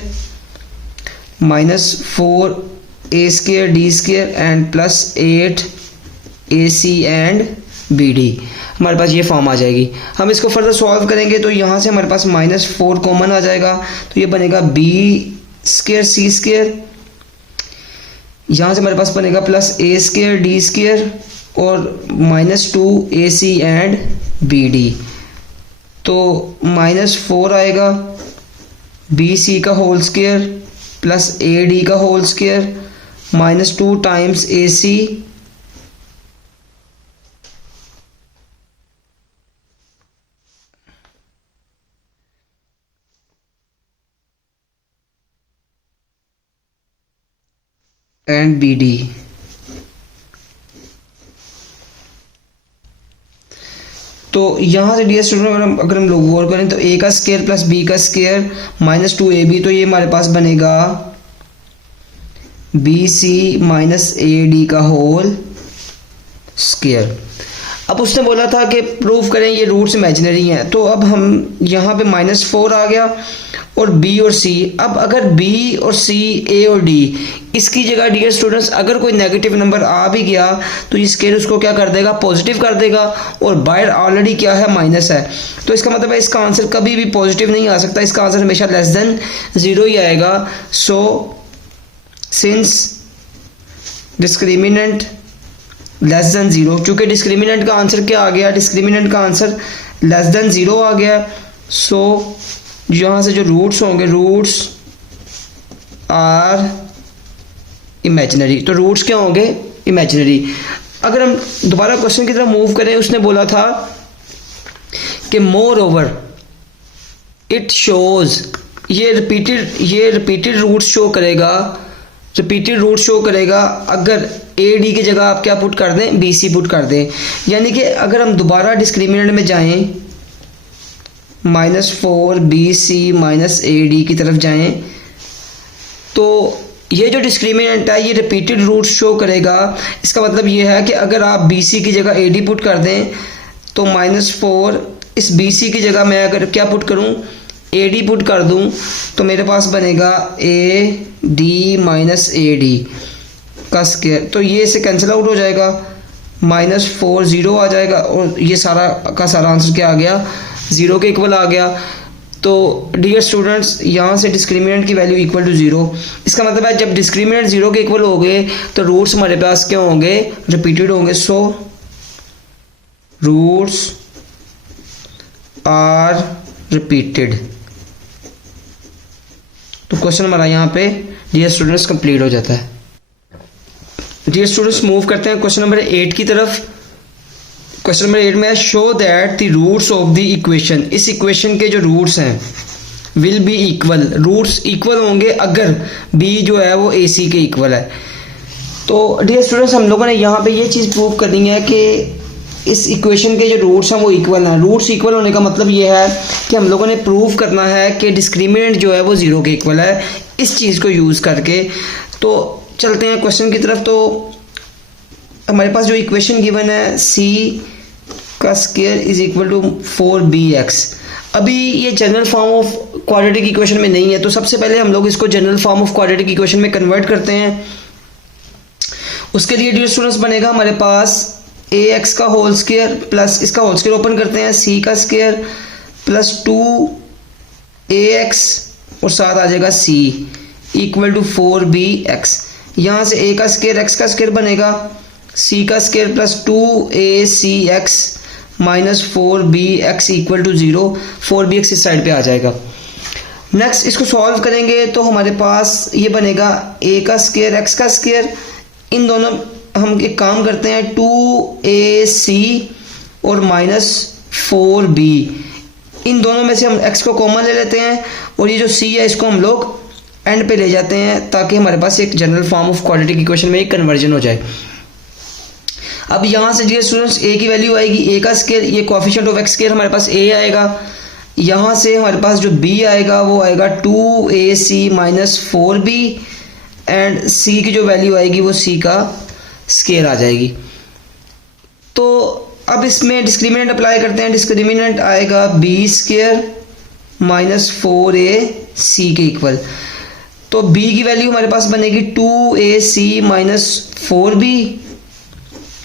minus 4 A square D square and plus 8 A C and B D. हमारे पास ये फॉर्म आ जाएगी। हम इसको फर्दर सॉल्व करेंगे तो यहाँ से हमारे पास माइनस 4 कॉमन आ जाएगा, तो ये बनेगा बी स्केयर सी स्केयर, यहाँ से हमारे पास बनेगा प्लस ए स्केयर डी स्केयर और minus 2 a C and B d. तो माइनस 4 आएगा बी सी का whole square plus a D का whole square minus 2 times a C and B d. तो यहाँ से डी स्टूडेंट अगर हम लोग गौर करें तो ए का स्केयर प्लस बी का स्केयर माइनस 2 ए बी, तो ये हमारे पास बनेगा B C minus A D का होल स्केयर। अब उसने बोला था कि प्रूव करें ये रूट्स इमेजिनरी हैं, तो अब हम यहाँ पे माइनस 4 आ गया और b और c। अब अगर b और c a और d इसकी जगह डियर स्टूडेंट्स अगर कोई नेगेटिव नंबर आ भी गया तो ये स्केयर उसको क्या कर देगा, पॉजिटिव कर देगा, और बाहर ऑलरेडी क्या है, माइनस है। तो इसका मतलब है इसका आंसर कभी भी पॉजिटिव नहीं आ सकता, इसका आंसर हमेशा लेस देन 0 ही आएगा। So since discriminant less than 0, क्योंकि डिस्क्रिमिनेंट का आंसर क्या आ गया, डिस्क्रिमिनेंट का आंसर लेस देन 0 आ गया। सो यहाँ से जो रूट्स होंगे, रूट्स आर इमेजिनरी, तो रूट्स क्या होंगे, इमेजिनरी। अगर हम दोबारा क्वेश्चन की तरफ मूव करें, उसने बोला था कि मोर ओवर इट शोज, ये रिपीटेड रूट्स शो करेगा, रिपीटेड रूट शो करेगा अगर ए डी की जगह आप क्या पुट कर दें, बी सी पुट कर दें। यानी कि अगर हम दोबारा डिस्क्रिमिनेंट में जाएं, minus 4 B C minus A D की तरफ जाएं, तो ये जो डिस्क्रिमिनेंट है ये रिपीटेड रूट शो करेगा। इसका मतलब ये है कि अगर आप बी सी की जगह ए डी पुट कर दें तो माइनस 4 इस बी सी की जगह मैं अगर क्या पुट करूं, ए डी पुट कर दूं, तो मेरे पास बनेगा A D minus A D का स्क्वायर। तो ये इसे कैंसिल आउट हो जाएगा, माइनस 4 0 आ जाएगा और ये सारा का सारा आंसर क्या आ गया, 0 के इक्वल आ गया। तो डियर स्टूडेंट्स यहाँ से डिस्क्रिमिनेंट की वैल्यू इक्वल टू 0। इसका मतलब है जब डिस्क्रिमिनेंट 0 के इक्वल हो गए तो रूट्स हमारे पास क्या होंगे, रिपीटेड होंगे। So roots are repeated. तो क्वेश्चन हमारा यहाँ पे डियर स्टूडेंट्स कंप्लीट हो जाता है। डियर स्टूडेंट्स मूव करते हैं क्वेश्चन नंबर 8 की तरफ। क्वेश्चन नंबर 8 में है show that the roots of the equation, इस इक्वेशन के जो रूट्स हैं will be equal, roots equal होंगे अगर b जो है वो ac के इक्वल है। तो डियर स्टूडेंट्स हम लोगों ने यहाँ पे ये चीज़ प्रूव करनी है कि इस इक्वेशन के जो रूट्स हैं वो इक्वल हैं। रूट्स इक्वल होने का मतलब ये है कि हम लोगों ने प्रूव करना है कि डिस्क्रिमिनेंट जो है वो 0 के इक्वल है, इस चीज़ को यूज़ करके। तो चलते हैं क्वेश्चन की तरफ। तो हमारे पास जो इक्वेशन गिवन है c का square is equal to 4bx, अभी ये general form of quadratic equation में नहीं है, तो सबसे पहले हम लोग इसको general form of quadratic equation में कन्वर्ट करते हैं। उसके लिए डियर स्टूडेंट्स बनेगा हमारे पास ए एक्स का होल स्क्वायर प्लस इसका होल स्क्वायर ओपन करते हैं सी का स्क्वायर प्लस 2ax और साथ आ जाएगा c इक्वल टू 4bx। यहाँ से a का स्क्वायर x का स्क्वायर बनेगा c का square plus 2acx minus 4bx equal to 0। 4bx इस साइड पे आ जाएगा। नेक्स्ट इसको सॉल्व करेंगे तो हमारे पास ये बनेगा a का स्क्वायर x का स्क्वायर, इन दोनों हम एक काम करते हैं 2ac और माइनस 4b, इन दोनों में से हम x को कॉमन ले लेते हैं और ये जो c है इसको हम लोग एंड पे ले जाते हैं ताकि हमारे पास एक general form of quadratic equation में एक कन्वर्जन हो जाए। अब यहाँ से डियर स्टूडेंट्स a की वैल्यू आएगी a का स्क्वायर, ये कोएफिशिएंट ऑफ x स्क्वायर हमारे पास a आएगा। यहाँ से हमारे पास जो b आएगा वो आएगा 2ac minus 4b and c की जो वैल्यू आएगी वो c का स्क्वायर आ जाएगी। तो अब इसमें डिस्क्रिमिनेंट अप्लाई करते हैं। डिस्क्रिमिनेंट आएगा b स्क्वायर माइनस 4ac के इक्वल। तो b की वैल्यू हमारे पास बनेगी 2ac माइनस 4b,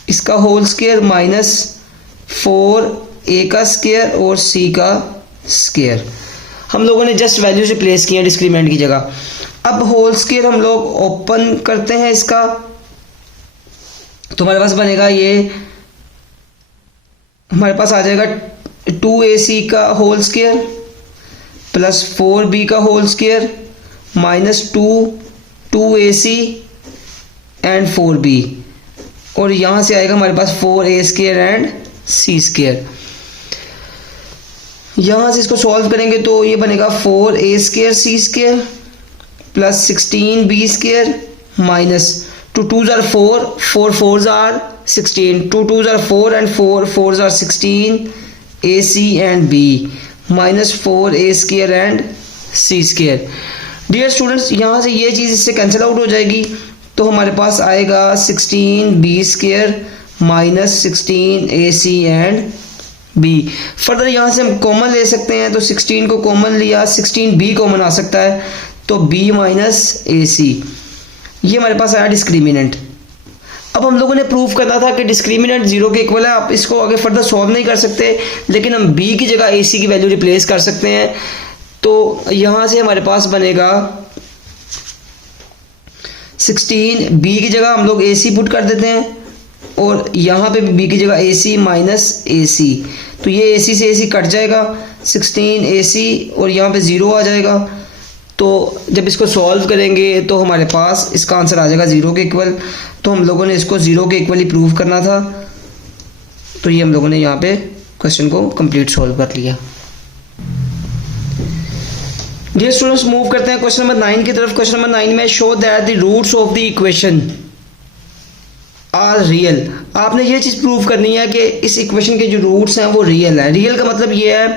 इसका होल स्क्वायर माइनस 4a का स्क्वायर और c का स्क्वायर। हम लोगों ने जस्ट वैल्यू से प्लेस किया डिस्क्रिमिनेंट की जगह। अब होल स्क्वायर हम लोग ओपन करते हैं इसका, तो हमारे पास बनेगा ये हमारे पास आ जाएगा 2ac का होल स्क्वायर प्लस 4b का whole square minus 2ac and 4b और यहाँ से आएगा हमारे पास 4a square and c square. यहाँ से इसको सॉल्व करेंगे तो ये बनेगा 4a square c square plus 16b square minus 2 2s are 4, 4 4s are 16, 2 2s are 4 and 4 4s are 16 ac and b minus 4a square and c square. Dear students यहाँ से ये चीज़ इससे कैंसिल आउट हो जाएगी तो हमारे पास आएगा 16b square minus 16ac and b। Further यहाँ से हम कॉमन ले सकते हैं तो 16 को कॉमन लिया, 16b कॉमन आ सकता है तो b माइनस ac, ये हमारे पास आया डिस्क्रिमिनेंट। अब हम लोगों ने प्रूव करना था कि डिस्क्रिमिनेंट 0 के इक्वल है। आप इसको आगे फर्दर सॉल्व नहीं कर सकते लेकिन हम b की जगह ac की वैल्यू रिप्लेस कर सकते हैं। तो यहाँ से हमारे पास बनेगा 16 b की जगह हम लोग ac पुट कर देते हैं और यहाँ पे भी b की जगह ac माइनस ac, तो ये ac से ac कट जाएगा 16 ac और यहाँ पे 0 आ जाएगा। तो जब इसको सॉल्व करेंगे तो हमारे पास इसका आंसर आ जाएगा 0 के इक्वल। तो हम लोगों ने इसको 0 के इक्वल ही प्रूव करना था, तो ये हम लोगों ने यहाँ पे क्वेश्चन को कंप्लीट सॉल्व कर लिया। डियर स्टूडेंट्स मूव करते हैं क्वेश्चन नंबर 9 की तरफ। क्वेश्चन नंबर 9 में show that the roots of the equation are real. आपने ये चीज़ प्रूव करनी है कि इस इक्वेशन के जो रूट्स हैं वो रियल है। रियल का मतलब ये है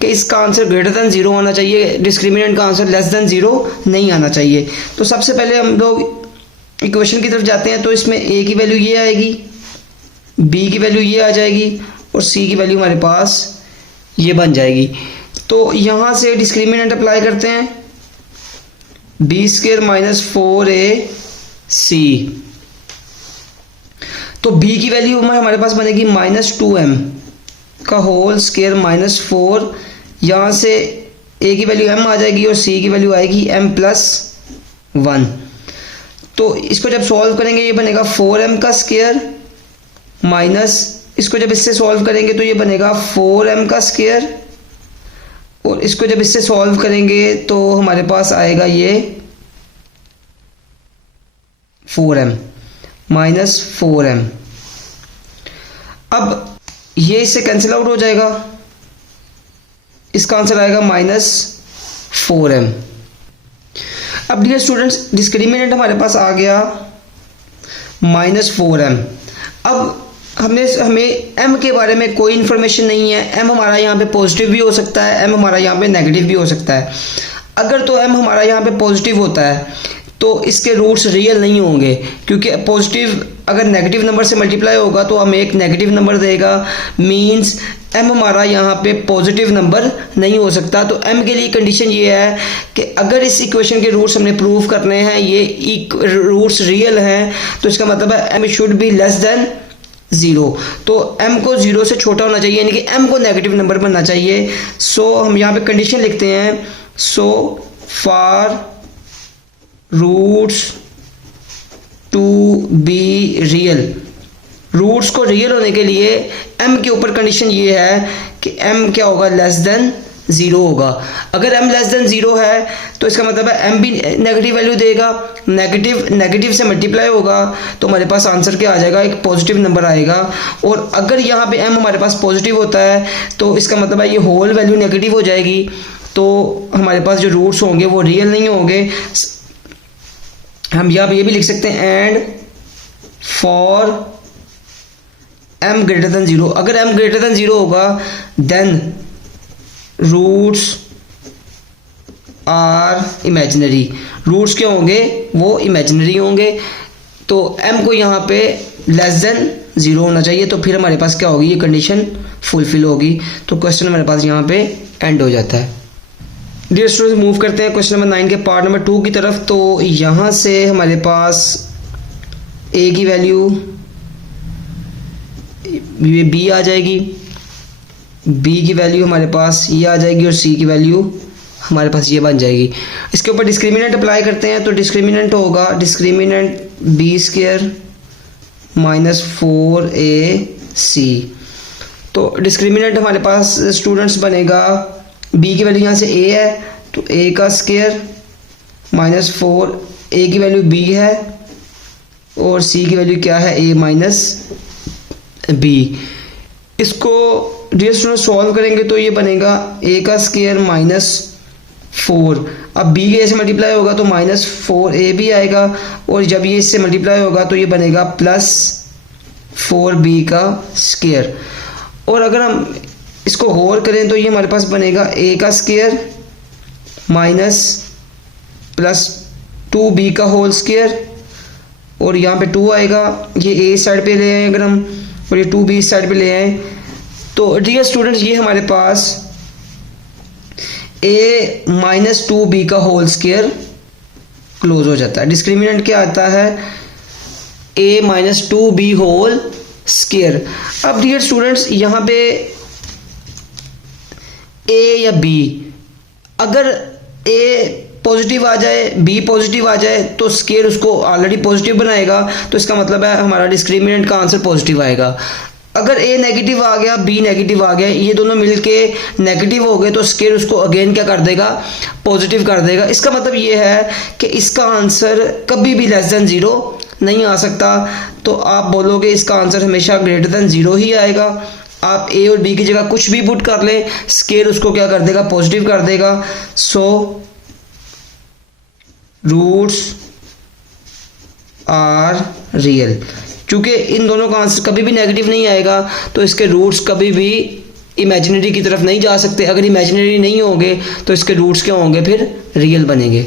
कि इसका आंसर ग्रेटर देन 0 आना चाहिए, डिस्क्रिमिनेंट का आंसर लेस देन 0 नहीं आना चाहिए। तो सबसे पहले हम लोग इक्वेशन की तरफ जाते हैं। तो इसमें a की वैल्यू ये आएगी, b की वैल्यू ये आ जाएगी और c की वैल्यू हमारे पास ये बन जाएगी। तो यहाँ से डिस्क्रिमिनेंट अप्लाई करते हैं, b स्क्वायर माइनस 4ac, तो b की वैल्यू हमारे पास बनेगी माइनस 2m का होल स्क्वायर माइनस 4, यहाँ से a की वैल्यू m आ जाएगी और c की वैल्यू आएगी m प्लस 1। तो इसको जब सॉल्व करेंगे ये बनेगा 4m का स्क्वायर माइनस, इसको जब इससे सॉल्व करेंगे तो ये बनेगा 4m का स्क्वायर और इसको जब इससे सॉल्व करेंगे तो हमारे पास आएगा ये 4m माइनस 4m। अब ये इससे कैंसिल आउट हो जाएगा, इसका आंसर आएगा माइनस 4m। अब डियर स्टूडेंट्स डिस्क्रिमिनेंट हमारे पास आ गया माइनस 4m। अब हमें m के बारे में कोई इन्फॉर्मेशन नहीं है। m हमारा यहाँ पे पॉजिटिव भी हो सकता है, m हमारा यहाँ पे नेगेटिव भी हो सकता है। अगर तो m हमारा यहाँ पे पॉजिटिव होता है तो इसके रूट्स रियल नहीं होंगे, क्योंकि पॉजिटिव अगर नेगेटिव नंबर से मल्टीप्लाई होगा तो हमें एक नेगेटिव नंबर देगा, मींस m हमारा यहाँ पे पॉजिटिव नंबर नहीं हो सकता। तो m के लिए कंडीशन ये है कि अगर इस इक्वेशन के रूट्स हमने प्रूव करने हैं, ये रूट्स रियल हैं, तो इसका मतलब है m should be less than 0। तो m को 0 से छोटा होना चाहिए, यानी कि m को नेगेटिव नंबर बनना चाहिए। सो हम यहाँ पे कंडीशन लिखते हैं, so for roots to be real, roots को रियल होने के लिए m के ऊपर कंडीशन ये है कि m क्या होगा, लेस देन 0 होगा। अगर m लेस देन 0 है तो इसका मतलब है m भी नेगेटिव वैल्यू देगा, नेगेटिव से मल्टीप्लाई होगा तो हमारे पास आंसर क्या आ जाएगा, एक पॉजिटिव नंबर आएगा। और अगर यहाँ पे m हमारे पास पॉजिटिव होता है तो इसका मतलब है ये होल वैल्यू नेगेटिव हो जाएगी, तो हमारे पास जो रूट्स होंगे वो रियल नहीं होंगे। हम यहाँ पे ये भी लिख सकते हैं, and for m greater than 0, अगर m ग्रेटर देन 0 होगा then roots are imaginary, roots क्या होंगे, वो इमेजिनरी होंगे। तो m को यहाँ पे लेस देन 0 होना चाहिए, तो फिर हमारे पास क्या होगी, ये कंडीशन फुलफिल होगी। तो क्वेश्चन हमारे पास यहाँ पे एंड हो जाता है। डियर स्टूडेंट्स, मूव करते हैं क्वेश्चन नंबर 9 के पार्ट नंबर 2 की तरफ। तो यहाँ से हमारे पास a की वैल्यू b आ जाएगी, b की वैल्यू हमारे पास ये आ जाएगी और c की वैल्यू हमारे पास ये बन जाएगी। इसके ऊपर डिस्क्रिमिनेंट अप्लाई करते हैं, तो डिस्क्रिमिनेंट होगा discriminant b square minus 4ac। तो डिस्क्रिमिनेंट हमारे पास स्टूडेंट्स बनेगा, b की वैल्यू यहाँ से a है तो a का स्क्वायर माइनस 4, a की वैल्यू b है और c की वैल्यू क्या है, a माइनस b। इसको डियर स्टूडेंट सॉल्व करेंगे तो ये बनेगा a का स्क्वायर माइनस 4, अब b के a से मल्टीप्लाई होगा तो माइनस 4a भी आएगा, और जब ये इससे मल्टीप्लाई होगा तो ये बनेगा प्लस 4b का स्क्वायर। और अगर हम इसको होल करें तो ये हमारे पास बनेगा a का स्क्वायर माइनस प्लस 2b का होल स्क्वायर, और यहाँ पे 2 आएगा, ये a साइड पे ले आए अगर हम, और ये 2b इस साइड पे ले आए। तो डियर स्टूडेंट्स, ये हमारे पास a माइनस 2b का होल स्क्वायर क्लोज हो जाता है। डिस्क्रिमिनेंट क्या आता है, a minus 2b whole square. अब डियर स्टूडेंट्स, यहाँ पे a या b, अगर a पॉजिटिव आ जाए, b पॉजिटिव आ जाए तो स्क्वायर उसको ऑलरेडी पॉजिटिव बनाएगा, तो इसका मतलब है हमारा डिस्क्रिमिनेंट का आंसर पॉजिटिव आएगा। अगर a नेगेटिव आ गया, b नेगेटिव आ गया, ये दोनों मिलके नेगेटिव हो गए तो स्क्वायर उसको अगेन क्या कर देगा, पॉजिटिव कर देगा। इसका मतलब ये है कि इसका आंसर कभी भी लेस देन 0 नहीं आ सकता। तो आप बोलोगे इसका आंसर हमेशा ग्रेटर देन 0 ही आएगा। आप a और b की जगह कुछ भी पुट कर लें, स्क्वायर उसको क्या कर देगा, पॉजिटिव कर देगा। सो रूट्स आर रियल, क्योंकि इन दोनों का आंसर कभी भी नेगेटिव नहीं आएगा तो इसके रूट्स कभी भी इमेजिनरी की तरफ नहीं जा सकते। अगर इमेजिनरी नहीं होंगे तो इसके रूट्स क्या होंगे, फिर रियल बनेंगे।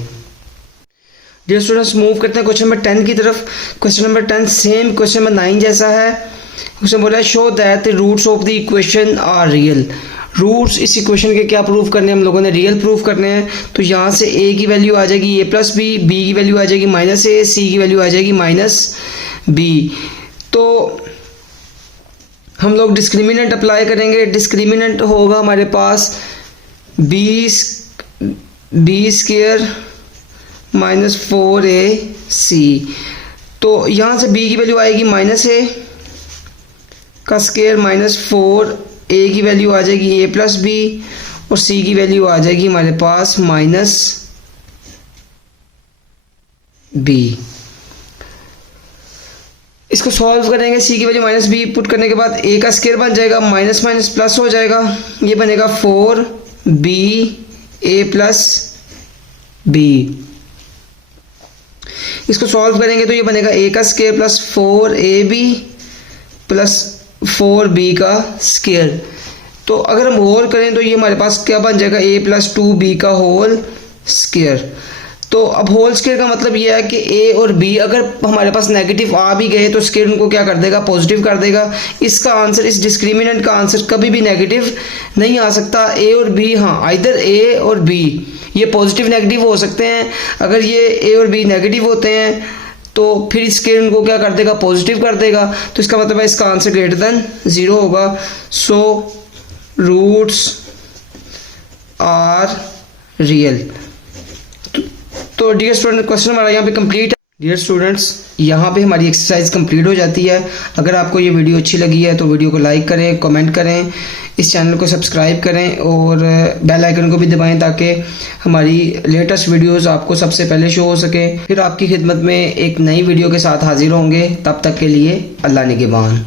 डियर स्टूडेंट्स, मूव करते हैं क्वेश्चन नंबर 10 की तरफ। Question number 10 same question number 9 जैसा है। उसने बोला है show that the roots of the equation are real. Roots इस इक्वेशन के क्या प्रूव करने हैं, हम लोगों ने रियल प्रूव करने हैं। तो यहाँ से a की वैल्यू आ जाएगी a प्लस बी, b की वैल्यू आ जाएगी माइनस a, c की वैल्यू आ जाएगी माइनस b। तो हम लोग डिस्क्रिमिनेंट अप्लाई करेंगे। डिस्क्रिमिनेंट होगा हमारे पास b स्क्वायर माइनस 4ac। तो यहाँ से b की वैल्यू आएगी माइनस a का स्क्वायर माइनस 4, a की वैल्यू आ जाएगी a प्लस बी और c की वैल्यू आ जाएगी हमारे पास माइनस b। इसको सॉल्व करेंगे, c की वैल्यू माइनस b पुट करने के बाद a का स्क्वायर बन जाएगा, माइनस माइनस प्लस हो जाएगा, ये बनेगा 4b a प्लस b। इसको सॉल्व करेंगे तो ये बनेगा a का square plus 4ab plus 4b का स्क्वायर। तो अगर हम होल करें तो ये हमारे पास क्या बन जाएगा, a प्लस 2b का होल स्क्वायर। तो अब होल स्केयर का मतलब ये है कि ए और बी अगर हमारे पास नेगेटिव आ भी गए तो स्केयर उनको क्या कर देगा, पॉजिटिव कर देगा। इसका आंसर, इस डिस्क्रिमिनेंट का आंसर कभी भी नेगेटिव नहीं आ सकता। ए और बी, हाँ आइदर ए और बी ये पॉजिटिव नेगेटिव हो सकते हैं। अगर ये ए और बी नेगेटिव होते हैं तो फिर स्केयर उनको क्या कर देगा, पॉजिटिव कर देगा। तो इसका मतलब है इसका आंसर ग्रेटर देन 0 होगा। So roots are real. तो डियर स्टूडेंट, क्वेश्चन हमारा यहाँ पे कंप्लीट है। डियर स्टूडेंट्स, यहाँ पे हमारी एक्सरसाइज कंप्लीट हो जाती है। अगर आपको ये वीडियो अच्छी लगी है तो वीडियो को लाइक करें, कमेंट करें, इस चैनल को सब्सक्राइब करें और बेल आइकन को भी दबाएं ताकि हमारी लेटेस्ट वीडियोस आपको सबसे पहले शो हो सके। फिर आपकी खिदमत में एक नई वीडियो के साथ हाजिर होंगे। तब तक के लिए अल्लाह निगहबान।